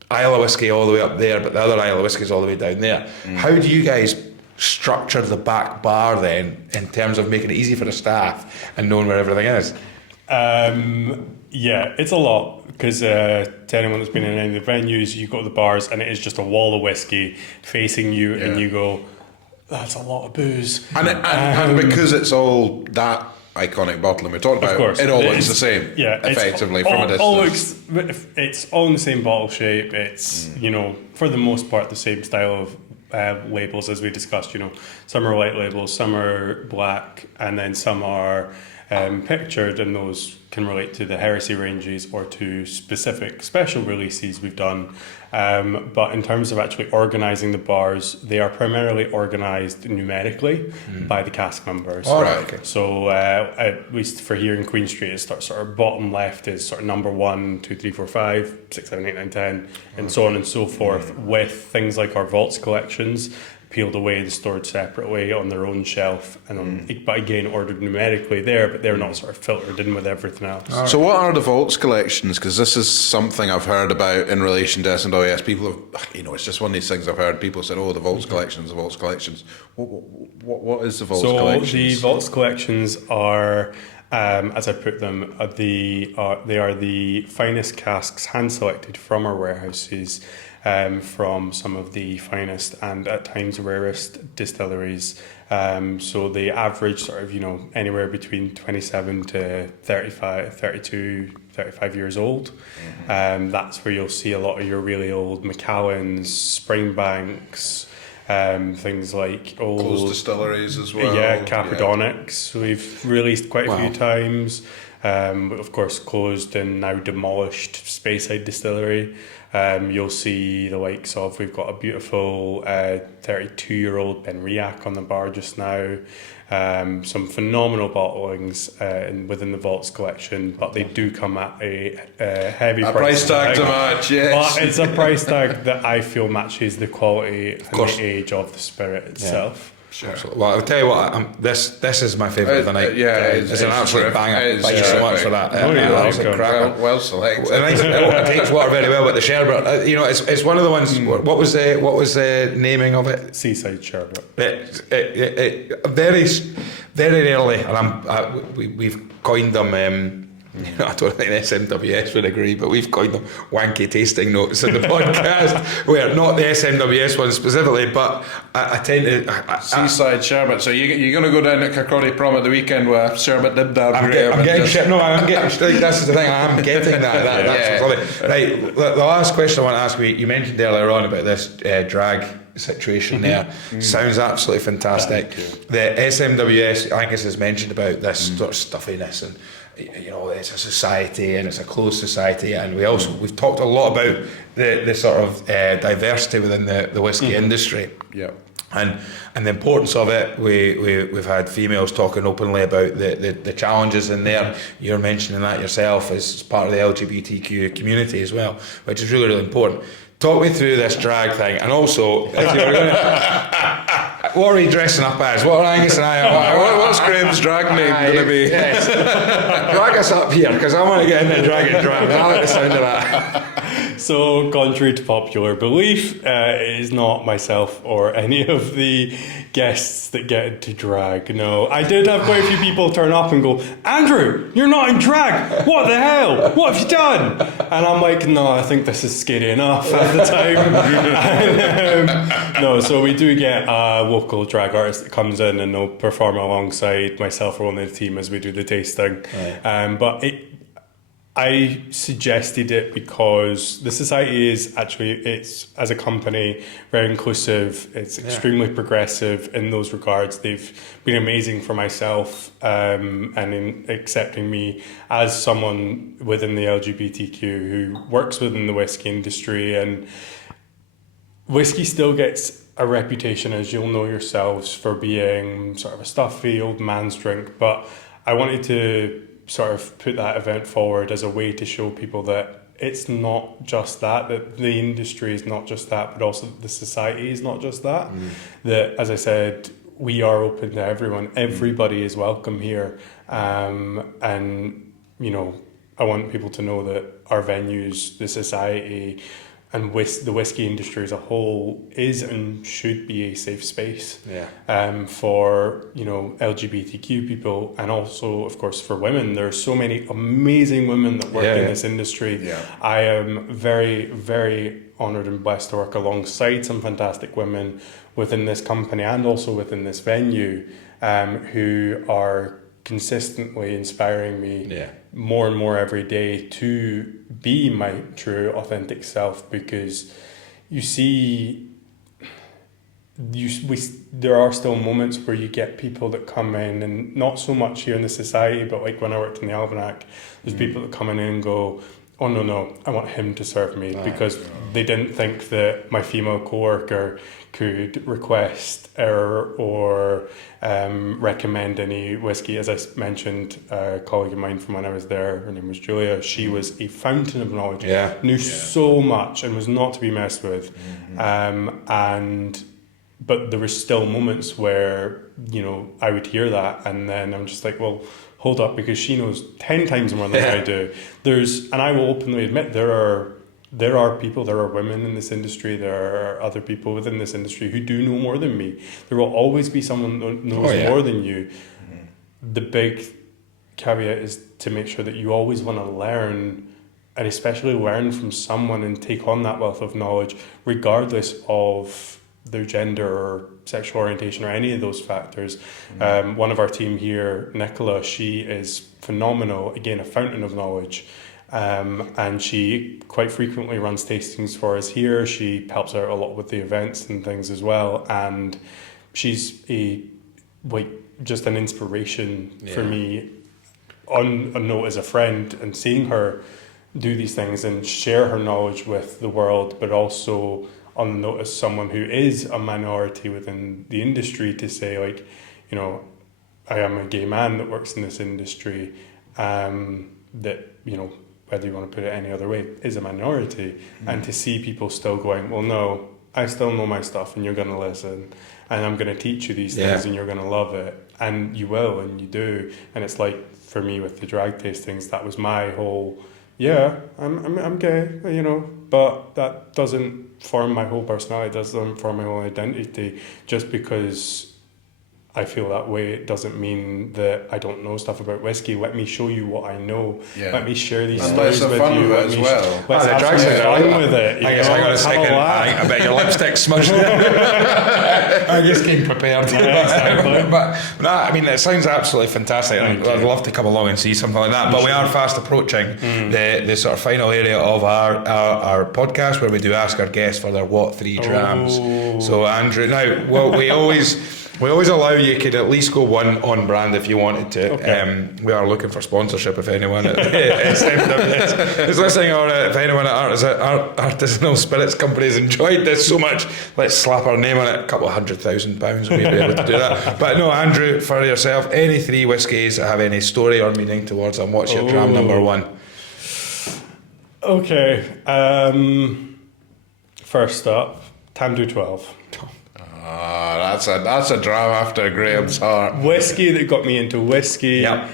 Isle whiskey all the way up there, but the other Isle whiskey is all the way down there? How do you guys structure the back bar then, in terms of making it easy for the staff and knowing where everything is? Yeah, it's a lot, because to anyone that's been in any of the venues, you go to the bars and it is just a wall of whiskey facing you, and you go, that's a lot of booze. And because it's all that iconic bottling we talked about, it all looks the same, effectively, from a distance. It's all in the same bottle shape. It's, for the most part, the same style of labels as we discussed. Some are white labels, some are black, and then some are pictured, and those can relate to the heresy ranges or to specific special releases we've done. But in terms of actually organising the bars, they are primarily organised numerically by the cask numbers. Oh, right, okay. So at least for here in Queen Street, it starts sort of bottom left is sort of number 1, 2, 3, 4, 5, 6, 7, 8, 9, 10, and so on and so forth, with things like our vaults collections peeled away and stored separately on their own shelf, and but again ordered numerically there, but they're not sort of filtered in with everything else. So what are the vaults collections? Because this is something I've heard about in relation to SMWS. People have, it's just one of these things I've heard. People said, the vaults collections, the vaults collections. What is the vaults collections? So the vaults collections are, as I put them, they are the finest casks hand selected from our warehouses, from some of the finest and at times rarest distilleries. So the average sort of, anywhere between 27 to 35 years old. That's where you'll see a lot of your really old Macallans, Springbanks, things like old closed distilleries as well. Yeah, Cappadonics we've released quite a few times. But of course closed and now demolished Speyside Distillery. You'll see the likes of, we've got a beautiful 32-year-old Benriach on the bar just now. Some phenomenal bottlings within the vaults collection, but they do come at a heavy price tag to match. Yes, but it's a price tag that I feel matches the quality and the age of the spirit itself. Sure. Well, I'll tell you what, this is my favourite of the night. It's an absolute banger. Thank you so much for that. Well selected. It takes water very well, but the sherbet, it's one of the ones. What was the naming of it? Seaside Sherbet. Very, very rarely, and we've coined them. I don't think SMWS would agree, but we've coined them wanky tasting notes in the podcast, where not the SMWS one specifically, but I tend to... Seaside Sherbet. So you're going to go down to Kirkcaldy Prom at the weekend with Sherbet Dibdab. I'm getting that's the thing, I'm getting that. That's right, the last question I want to ask you mentioned earlier on about this drag situation there. Sounds absolutely fantastic. The SMWS, Angus has mentioned about this sort of stuffiness, and it's a society and it's a closed society, and we've talked a lot about the sort of diversity within the whiskey industry. And the importance of it, we've had females talking openly about the challenges in there. You're mentioning that yourself as part of the LGBTQ community as well, which is really, really important. Talk me through this drag thing, and also, if you're going to, what are we dressing up as? What are Angus and I? What's Graham's drag name going to be? Yes. Drag us up here, because I want to get into dragon drag. I like the sound of that. So, contrary to popular belief, it is not myself or any of the guests that get into drag. No, I did have quite a few people turn up and go, Andrew, you're not in drag. What the hell? What have you done? And I'm like, no, I think this is scary enough at the time. And, no, so we do get a local drag artist that comes in and they'll perform alongside myself or one of the team as we do the tasting. Right. But I suggested it because the society is actually, it's as a company very inclusive. It's extremely progressive in those regards. They've been amazing for myself and in accepting me as someone within the LGBTQ who works within the whiskey industry. And whiskey still gets a reputation, as you'll know yourselves, for being sort of a stuffy old man's drink. But I wanted to sort of put that event forward as a way to show people that it's not just that the industry is not just that, but also the society is not just that. That, as I said, we are open to everyone. Everybody is welcome here. And, you know, I want people to know that our venues, the society, and the whiskey industry as a whole is and should be a safe space for, you know, LGBTQ people, and also, of course, for women. There are so many amazing women that work in this industry. Yeah. I am very, very honoured and blessed to work alongside some fantastic women within this company and also within this venue who are consistently inspiring me more and more every day to be my true authentic self, because you see there are still moments where you get people that come in, and not so much here in the society, but like when I worked in the Almanac, there's people that come in and go, oh no, I want him to serve me, because they didn't think that my female co-worker could request or recommend any whiskey. As I mentioned, a colleague of mine from when I was there, her name was Julia, she was a fountain of knowledge, knew so much and was not to be messed with. But there were still moments where, you know, I would hear that and then I'm just like, well, hold up, because she knows 10 times more than I do. And I will openly admit, there are people, there are women in this industry, there are other people within this industry who do know more than me. There will always be someone that knows more than you. The big caveat is to make sure that you always want to learn, and especially learn from someone and take on that wealth of knowledge, regardless of their gender or sexual orientation or any of those factors. One of our team here, Nicola, she is phenomenal, again, a fountain of knowledge. And she quite frequently runs tastings for us here. She helps out a lot with the events and things as well. And she's just an inspiration for me on a note as a friend, and seeing her do these things and share her knowledge with the world, but also on the note as someone who is a minority within the industry, to say, like, you know, I am a gay man that works in this industry, that, you know, whether you want to put it any other way, is a minority. And to see people still going, well, no, I still know my stuff and you're going to listen, and I'm going to teach you these things and you're going to love it. And you will, and you do. And it's like, for me with the drag tastings, that was my whole, I'm gay, you know, but that doesn't form my whole personality, doesn't form my whole identity. Just because I feel that way, it doesn't mean that I don't know stuff about whiskey. Let me show you what I know. Let me share these stories with you. Let's have some fun with it. Hang on a second. I bet your lipstick smudged. I just came prepared. Exactly. But no, I mean, it sounds absolutely fantastic. I'd love to come along and see something like that. But we are fast approaching the sort of final area of our podcast, where we do ask our guests for their what 3 drams. So Andrew, now, well, we always We always allow you could at least go one on brand if you wanted to. Okay. We are looking for sponsorship if anyone at SMWS is listening, or if anyone at artisanal spirits companies enjoyed this so much, let's slap our name on it. A couple of £100,000 and we'll be able to do that. But no, Andrew, for yourself, any three whiskies that have any story or meaning towards them, what's your dram number one? Okay. First up, Tamdhu 12. That's a dram after Graham's heart. Whiskey that got me into whiskey. Yep.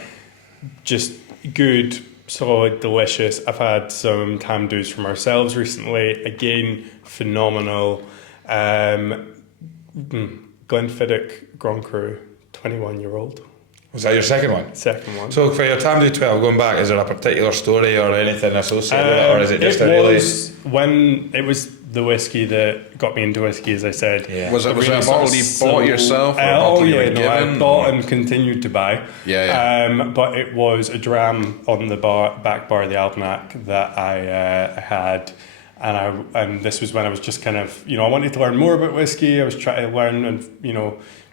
Just good, solid, delicious. I've had some Tamdhus from ourselves recently. Again, phenomenal. Glenfiddich Grand Cru, 21-year-old. Was that your second one? Second one. So for your Tamdhu 12, going back, is there a particular story or anything associated with it, or is it just a really... When it was the whiskey that got me into whiskey, as I said. Yeah. Was it a bottle you bought yourself? Or a bottle you were given, I bought and continued to buy. Yeah. But it was a dram on the back bar of the Almanac that I had. And this was when I was just kind of, I wanted to learn more about whiskey. I was trying to learn and,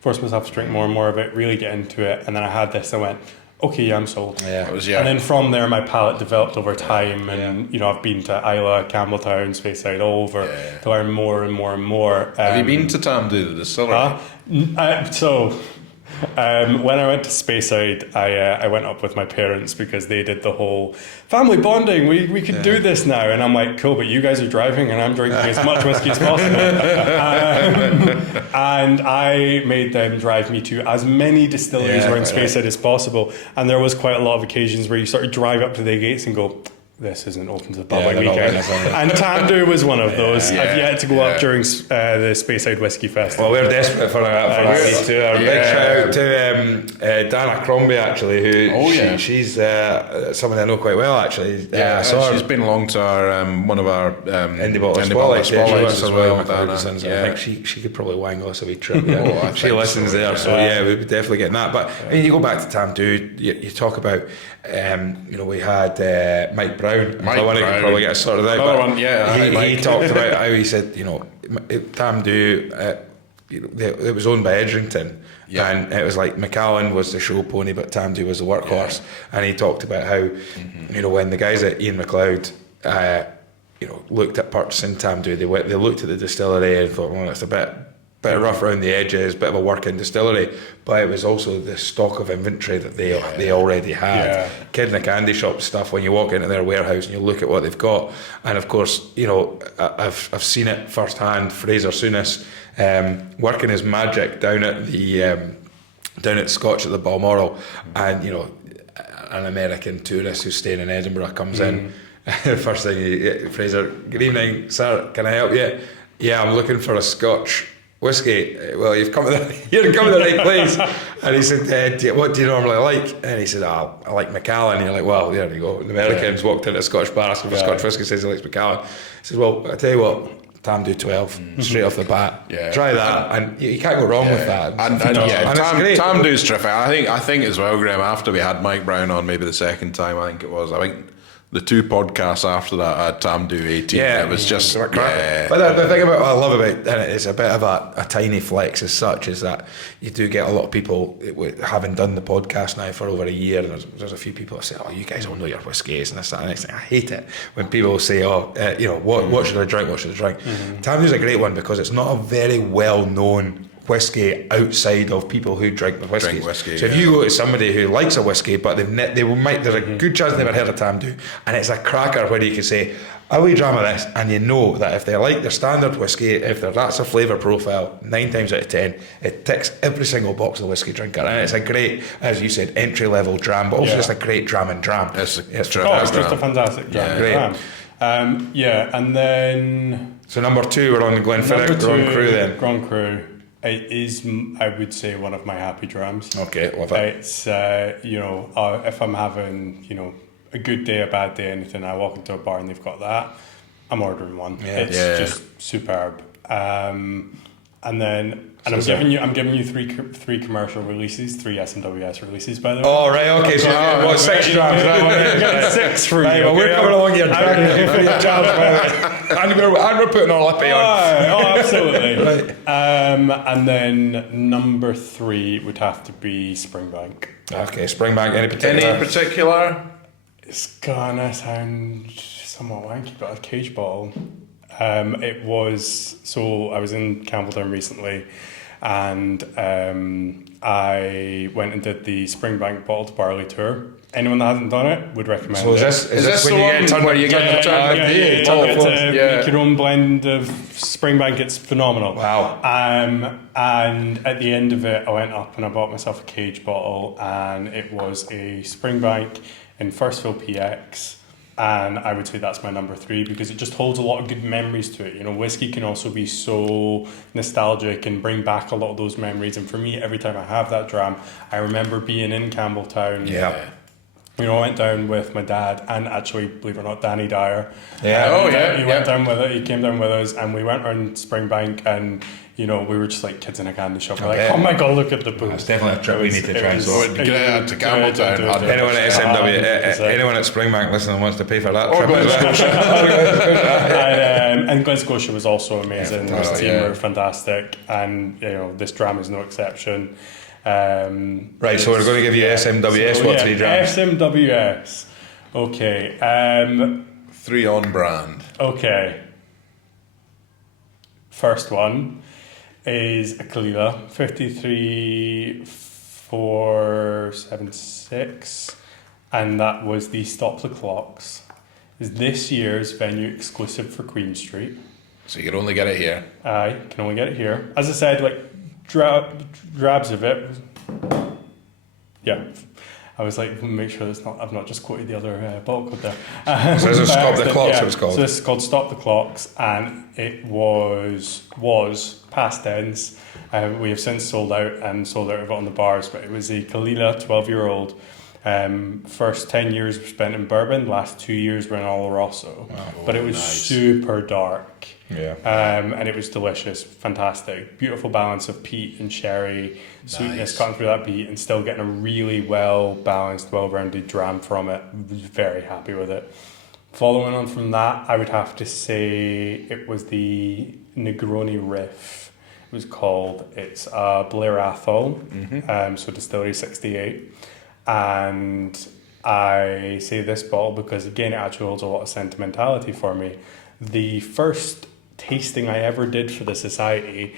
force myself to drink more and more of it, really get into it. And then I had this, I went, okay, yeah, I'm sold. Yeah. And then from there, my palate developed over time. And, I've been to Isla, Campbelltown, Speyside, all over to learn more and more and more. Have you been to Tamdhu, the distillery? When I went to Speyside, I went up with my parents because they did the whole family bonding. We could do this now, and I'm like, cool, but you guys are driving, and I'm drinking as much whiskey as possible. And I made them drive me to as many distilleries around Speyside as possible. And there was quite a lot of occasions where you sort of drive up to the gates and go, this isn't open to the public weekend. And Tamdhu was one of those. I've yet to go up during the Speyside Whisky Festival. Well, we're desperate for that too. A big shout out to Dana Crombie, actually, who she's someone I know quite well, actually. Yeah, she's been along to our one of our Indie Bottle Spotlights as well. I think she could probably wangle us a wee trip. She listens there, so we'll be definitely getting that. But I mean, you go back to Tamdhu, you talk about, we had Mike Brown. I want to probably get it sorted out. He talked about how he said, Tamdhu, it was owned by Edrington, and it was like Macallan was the show pony, but Tamdhu was the workhorse. And he talked about how, when the guys at Ian MacLeod, looked at purchasing Tamdhu, they looked at the distillery and thought, well, it's a bit rough around the edges, bit of a working distillery, but it was also the stock of inventory that they already had. Kid in a candy shop stuff, when you walk into their warehouse and you look at what they've got, and of course, I've seen it firsthand. Fraser Souness working his magic down at Scotch at the Balmoral, and an American tourist who's staying in Edinburgh comes in. First thing, Fraser, good evening, sir, can I help you? Yeah, I'm looking for a Scotch whiskey. Well, you're coming to the right place. And he said, what do you normally like? And he said, I like Macallan. And you're like, well, there you go. The Americans walked into a Scotch bar asking for Scotch whiskey, says he likes Macallan. He says, well, I tell you what, Tamdhu 12, straight off the bat. Try that, and you can't go wrong with that. And Tamdhu's terrific. I think as well, Graham, after we had Mike Brown on, maybe the second time, I think the two podcasts after that had Tamdhu 18. It was just But the thing about what I love about it, and it's a bit of a tiny flex as such, is that you do get a lot of people, having done the podcast now for over a year, and there's a few people that say, oh, you guys all know your whiskies and this, that, and the next thing. I hate it when people say, what should I drink, Tamdhu's a great one because it's not a very well known whiskey outside of people who drink the whiskey. So if you go to somebody who likes a whiskey, but there's a good chance they've never heard of Tamdhu, and it's a cracker where you can say, a wee dram of this, and you know that if they like their standard whiskey, that's a flavour profile, 9 times out of 10, it ticks every single box of the whiskey drinker, and it's a great, as you said, entry level dram, but also just a great dram and dram. It's just a fantastic dram. And then so number 2, we're on the Glenfiddich Grand Cru then. Grand Cru. It is, I would say, one of my happy drams. Okay, love it. It's, if I'm having, a good day, a bad day, anything, I walk into a bar and they've got that, I'm ordering one. It's just superb. I'm giving you three commercial releases, 3 SMWS releases, by the way. Oh, right, okay. So, what, 6 drams? Right, 6 for you. Right, well, we're coming along here tracking for your charge, by the way. And we're putting all Lippy on. Oh, absolutely. Right. And then number 3 would have to be Springbank. Okay, Springbank, any particular? It's gonna sound somewhat wanky, but a cage bottle. It was, so I was in Campbelltown recently, and I went and did the Springbank bottled barley tour. Anyone that hasn't done it would recommend So it. is this when you get turned where you get make your own blend of Springbank? It's phenomenal. Wow. And at the end of it, I went up and I bought myself a cage bottle, and it was a Springbank in First Fill PX. And I would say that's my number 3 because it just holds a lot of good memories to it. You know, whiskey can also be so nostalgic and bring back a lot of those memories. And for me, every time I have that dram, I remember being in Campbelltown. Yeah. You know, I went down with my dad and actually, believe it or not, Danny Dyer. Yeah. He went down with it. He came down with us, and we went around Springbank, and you know, we were just like kids in a candy shop. We're like, oh my god, look at the booth. It's definitely a trip we need to try and So get out to Campbelltown. Anyone at SMW, anyone at Springbank listening wants to pay for that trip. And Glen Scotia was also amazing. Yeah, This team were fantastic, and you know, this dram is no exception. Right, so we're going to give you SMWS, 3 drams? SMWS. Okay. 3 on brand. Okay. First one is a Kalila 53476, and that was the Stop the Clocks. Is this year's venue exclusive for Queen Street. So you can only get it here. I can only get it here. As I said, like drabs of it. Yeah. I was like, make sure I've not just quoted the other bottle code there. So this is Stop the Clocks, yeah, it was called. So this is called Stop the Clocks, and it was past tense. We have since sold out of it on the bars, but it was a Kalila 12-year-old. First 10 years were spent in bourbon, last 2 years were in Oloroso. Wow. But it was super dark. Yeah. And it was delicious, fantastic, beautiful balance of peat and sherry, sweetness cutting through that peat, and still getting a really well balanced, well rounded dram from it. Was very happy with it. Following on from that, I would have to say it was the Negroni Riff. It was called. It's Blair Athol, so Distillery 68, and I say this bottle because again it actually holds a lot of sentimentality for me. The first tasting I ever did for the society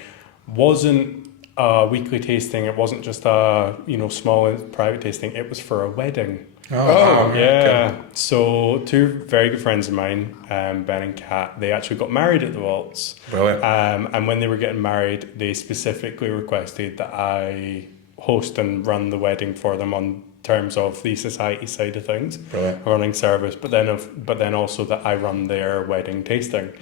wasn't a weekly tasting. It wasn't just a small private tasting. It was for a wedding. Oh, yeah. Okay. So 2 very good friends of mine, Ben and Kat, they actually got married at the Waltz. Brilliant. And when they were getting married, they specifically requested that I host and run the wedding for them on terms of the society side of things, Brilliant. running service, but then also that I run their wedding tasting.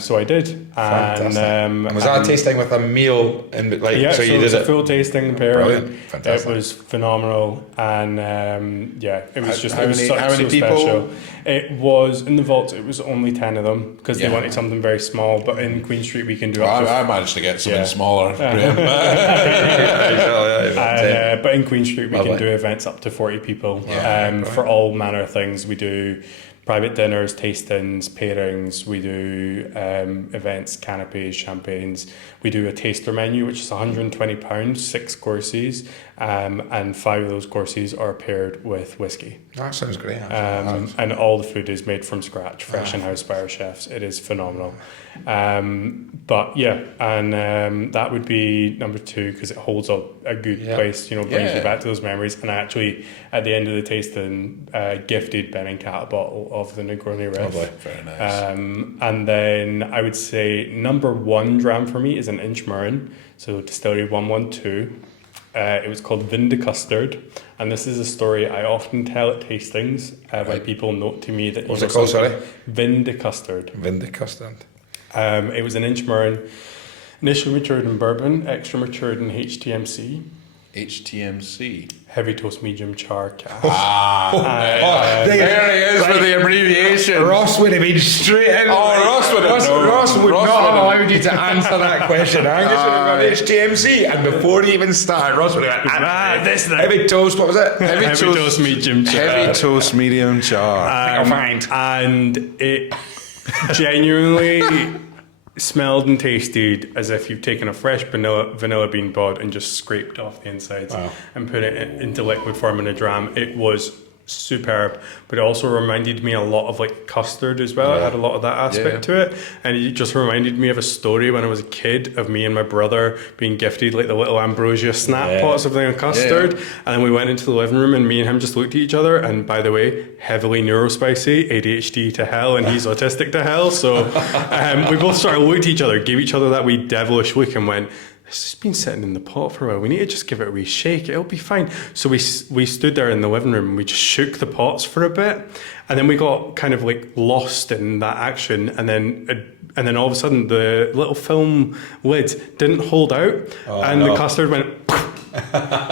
So I did. And was that a tasting with a meal? Yeah, so you it did was a it? full tasting pairing. Brilliant. Fantastic. It was phenomenal, and it was How many people? Special. It was in the vaults. It was only 10 of them because they wanted something very small. But in Queen Street, we can do up to. I managed to get something smaller. But in Queen Street, we can do events up to 40 people for all manner of things. We do private dinners, tastings, pairings. We do events, canapes, champagnes. We do a taster menu, which is £120, 6 courses, and 5 of those courses are paired with whiskey. That sounds great. And all the food is made from scratch, fresh in-house by our chefs. It is phenomenal. But yeah, and that would be number 2 because it holds a good place, brings you back to those memories. And I actually, at the end of the tasting, gifted Ben and Kat a bottle of the Negroni Riff. Lovely. Very nice. And then I would say number 1 dram for me is an Inchmurrin, so Distillery 112. It was called Vindicustard, and this is a story I often tell at tastings when people note to me that. What's it called, sorry? Vindicustard. Vindicustard. It was an Inchmurrin, initially matured in bourbon, extra matured in HTMC. HTMC. heavy toast, medium char cask. There he is with the abbreviation. Ross would have been straight in. Ross would have Ross would Ross not would have- allowed you to answer that question. Angus would have gone HTMC, and before he even started, Ross would have gone, this thing. heavy toast, what was it? Heavy toast, medium char. Heavy toast, medium char. I'll find. And it genuinely smelled and tasted as if you've taken a fresh vanilla bean pod and just scraped off the insides and put it into liquid form in a dram. It was superb, but it also reminded me a lot of like custard as well. It had a lot of that aspect to it, and it just reminded me of a story when I was a kid of me and my brother being gifted like the little ambrosia snap pots of like custard, and then we went into the living room and me and him just looked at each other, and by the way, heavily neurospicy, ADHD to hell, and he's autistic to hell, so we both sort of looked at each other, gave each other that wee devilish look and went, this has been sitting in the pot for a while. We need to just give it a wee shake. It'll be fine. So we stood there in the living room and we just shook the pots for a bit, and then we got kind of like lost in that action. And then all of a sudden the little film lid didn't hold out, the custard went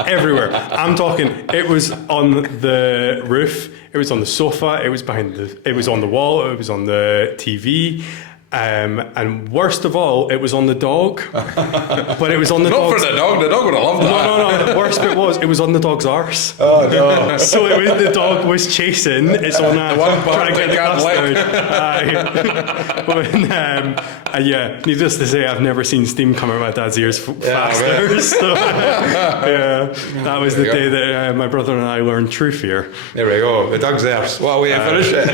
everywhere. I'm talking. It was on the roof. It was on the sofa. It was it was on the wall. It was on the TV. And worst of all, it was on the dog. But it was on the Not dog's... for the dog would have loved that. No. The worst bit was, it was on the dog's arse. Oh no. So the dog was chasing its own ass, one part trying to get the that custard. Yeah, needless to say, I've never seen steam come out of my dad's ears faster. Right. So, that was the day that my brother and I learned true fear. There we go. The dog's there. What a way to finish it.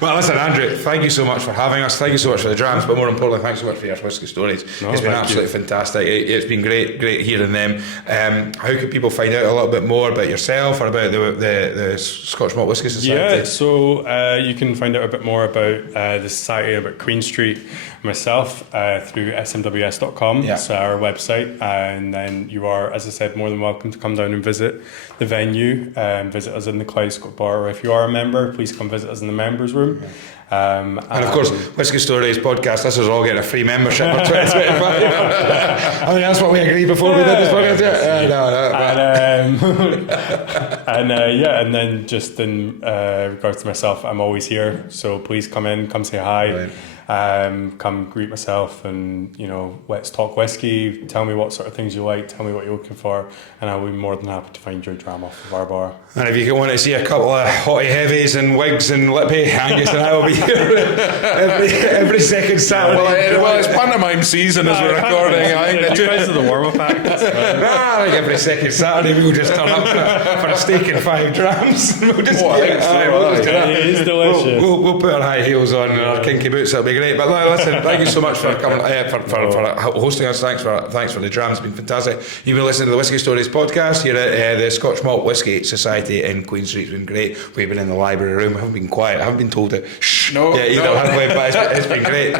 Well, listen, Andrew, thank you so much for having us. Thank you so much for the drams, but more importantly, thanks so much for your whiskey stories. It's been absolutely fantastic. It's been great hearing them. How can people find out a little bit more about yourself or about the Scotch Malt Whisky Society? Yeah, so you can find out a bit more about the society, about Queen Street, myself, through smws.com. Yeah. It's our website, and then you are, as I said, more than welcome to come down and visit the venue, visit us in the Kaleidoscope Bar, or if you are a member, please come visit us in the members room. And of course, Whisky Stories podcast, this is all getting a free membership for 2025. I mean, that's what we agreed before we did this podcast. And then just in regards to myself, I'm always here, so please come in, come say hi. Right. Come greet myself, and let's talk whiskey. Tell me what sort of things you like. Tell me what you're looking for, and I'll be more than happy to find your dram off of our bar. And if you want to see a couple of hottie heavies and wigs and lippy, Angus and I will be here every second Saturday. Well, it's pantomime season as we're recording. I think You guys are the warm-up acts. I think every second Saturday we'll just turn up for a steak and 5 drams. We'll just, It is delicious. We'll put our high heels on and our kinky boots. It'll be great. But listen, thank you so much for coming, for hosting us. Thanks for the drams. It's been fantastic. You've been listening to the Whisky Stories podcast here at the Scotch Malt Whisky Society in Queen Street. It's been great. We've been in the library room. I haven't been quiet. I haven't been told to shh. No, Have we? But it's been great.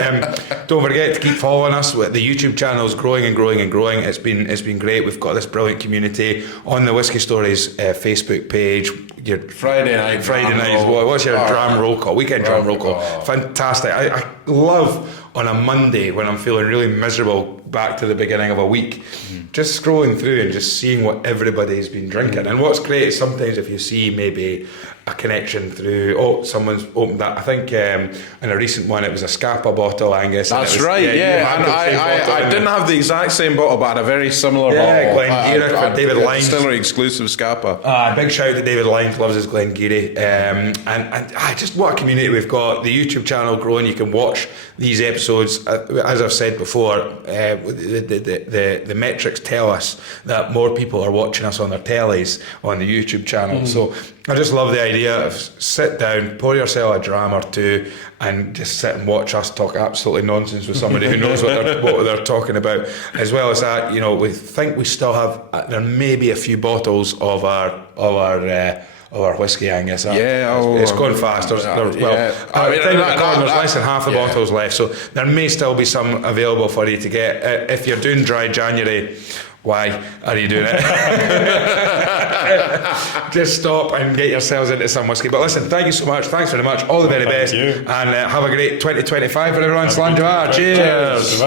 Don't forget to keep following us. The YouTube channel is growing and growing and growing. It's been great. We've got this brilliant community on the Whisky Stories Facebook page. Your Friday night. What's your dram roll call? Weekend dram roll call. Fantastic. I love on a Monday when I'm feeling really miserable back to the beginning of a week, just scrolling through and just seeing what everybody's been drinking. And what's great is sometimes if you see maybe a connection through, someone's opened that. I think in a recent one it was a Scapa bottle, Angus. That's right, yeah. And I didn't have the exact same bottle, but I had a very similar bottle. Glengarry for David Lyons. Distillery exclusive Scapa. Big shout out to David Lyons, loves his Glengarry. And just what a community we've got. The YouTube channel growing. You can watch these episodes. As I've said before, the metrics tell us that more people are watching us on their tellies on the YouTube channel. So I just love the idea of sit down, pour yourself a dram or two, and just sit and watch us talk absolutely nonsense with somebody who knows what they're talking about. As well as that, we think we still have there may be a few bottles of our whiskey, Angus. It's going fast. There's less than half the bottles left, so there may still be some available for you to get. If you're doing dry January, why are you doing it? Just stop and get yourselves into some whiskey. But listen, thank you so much. Thanks very much. All the very best. You. And have a great 2025 for everyone. Slán. Cheers.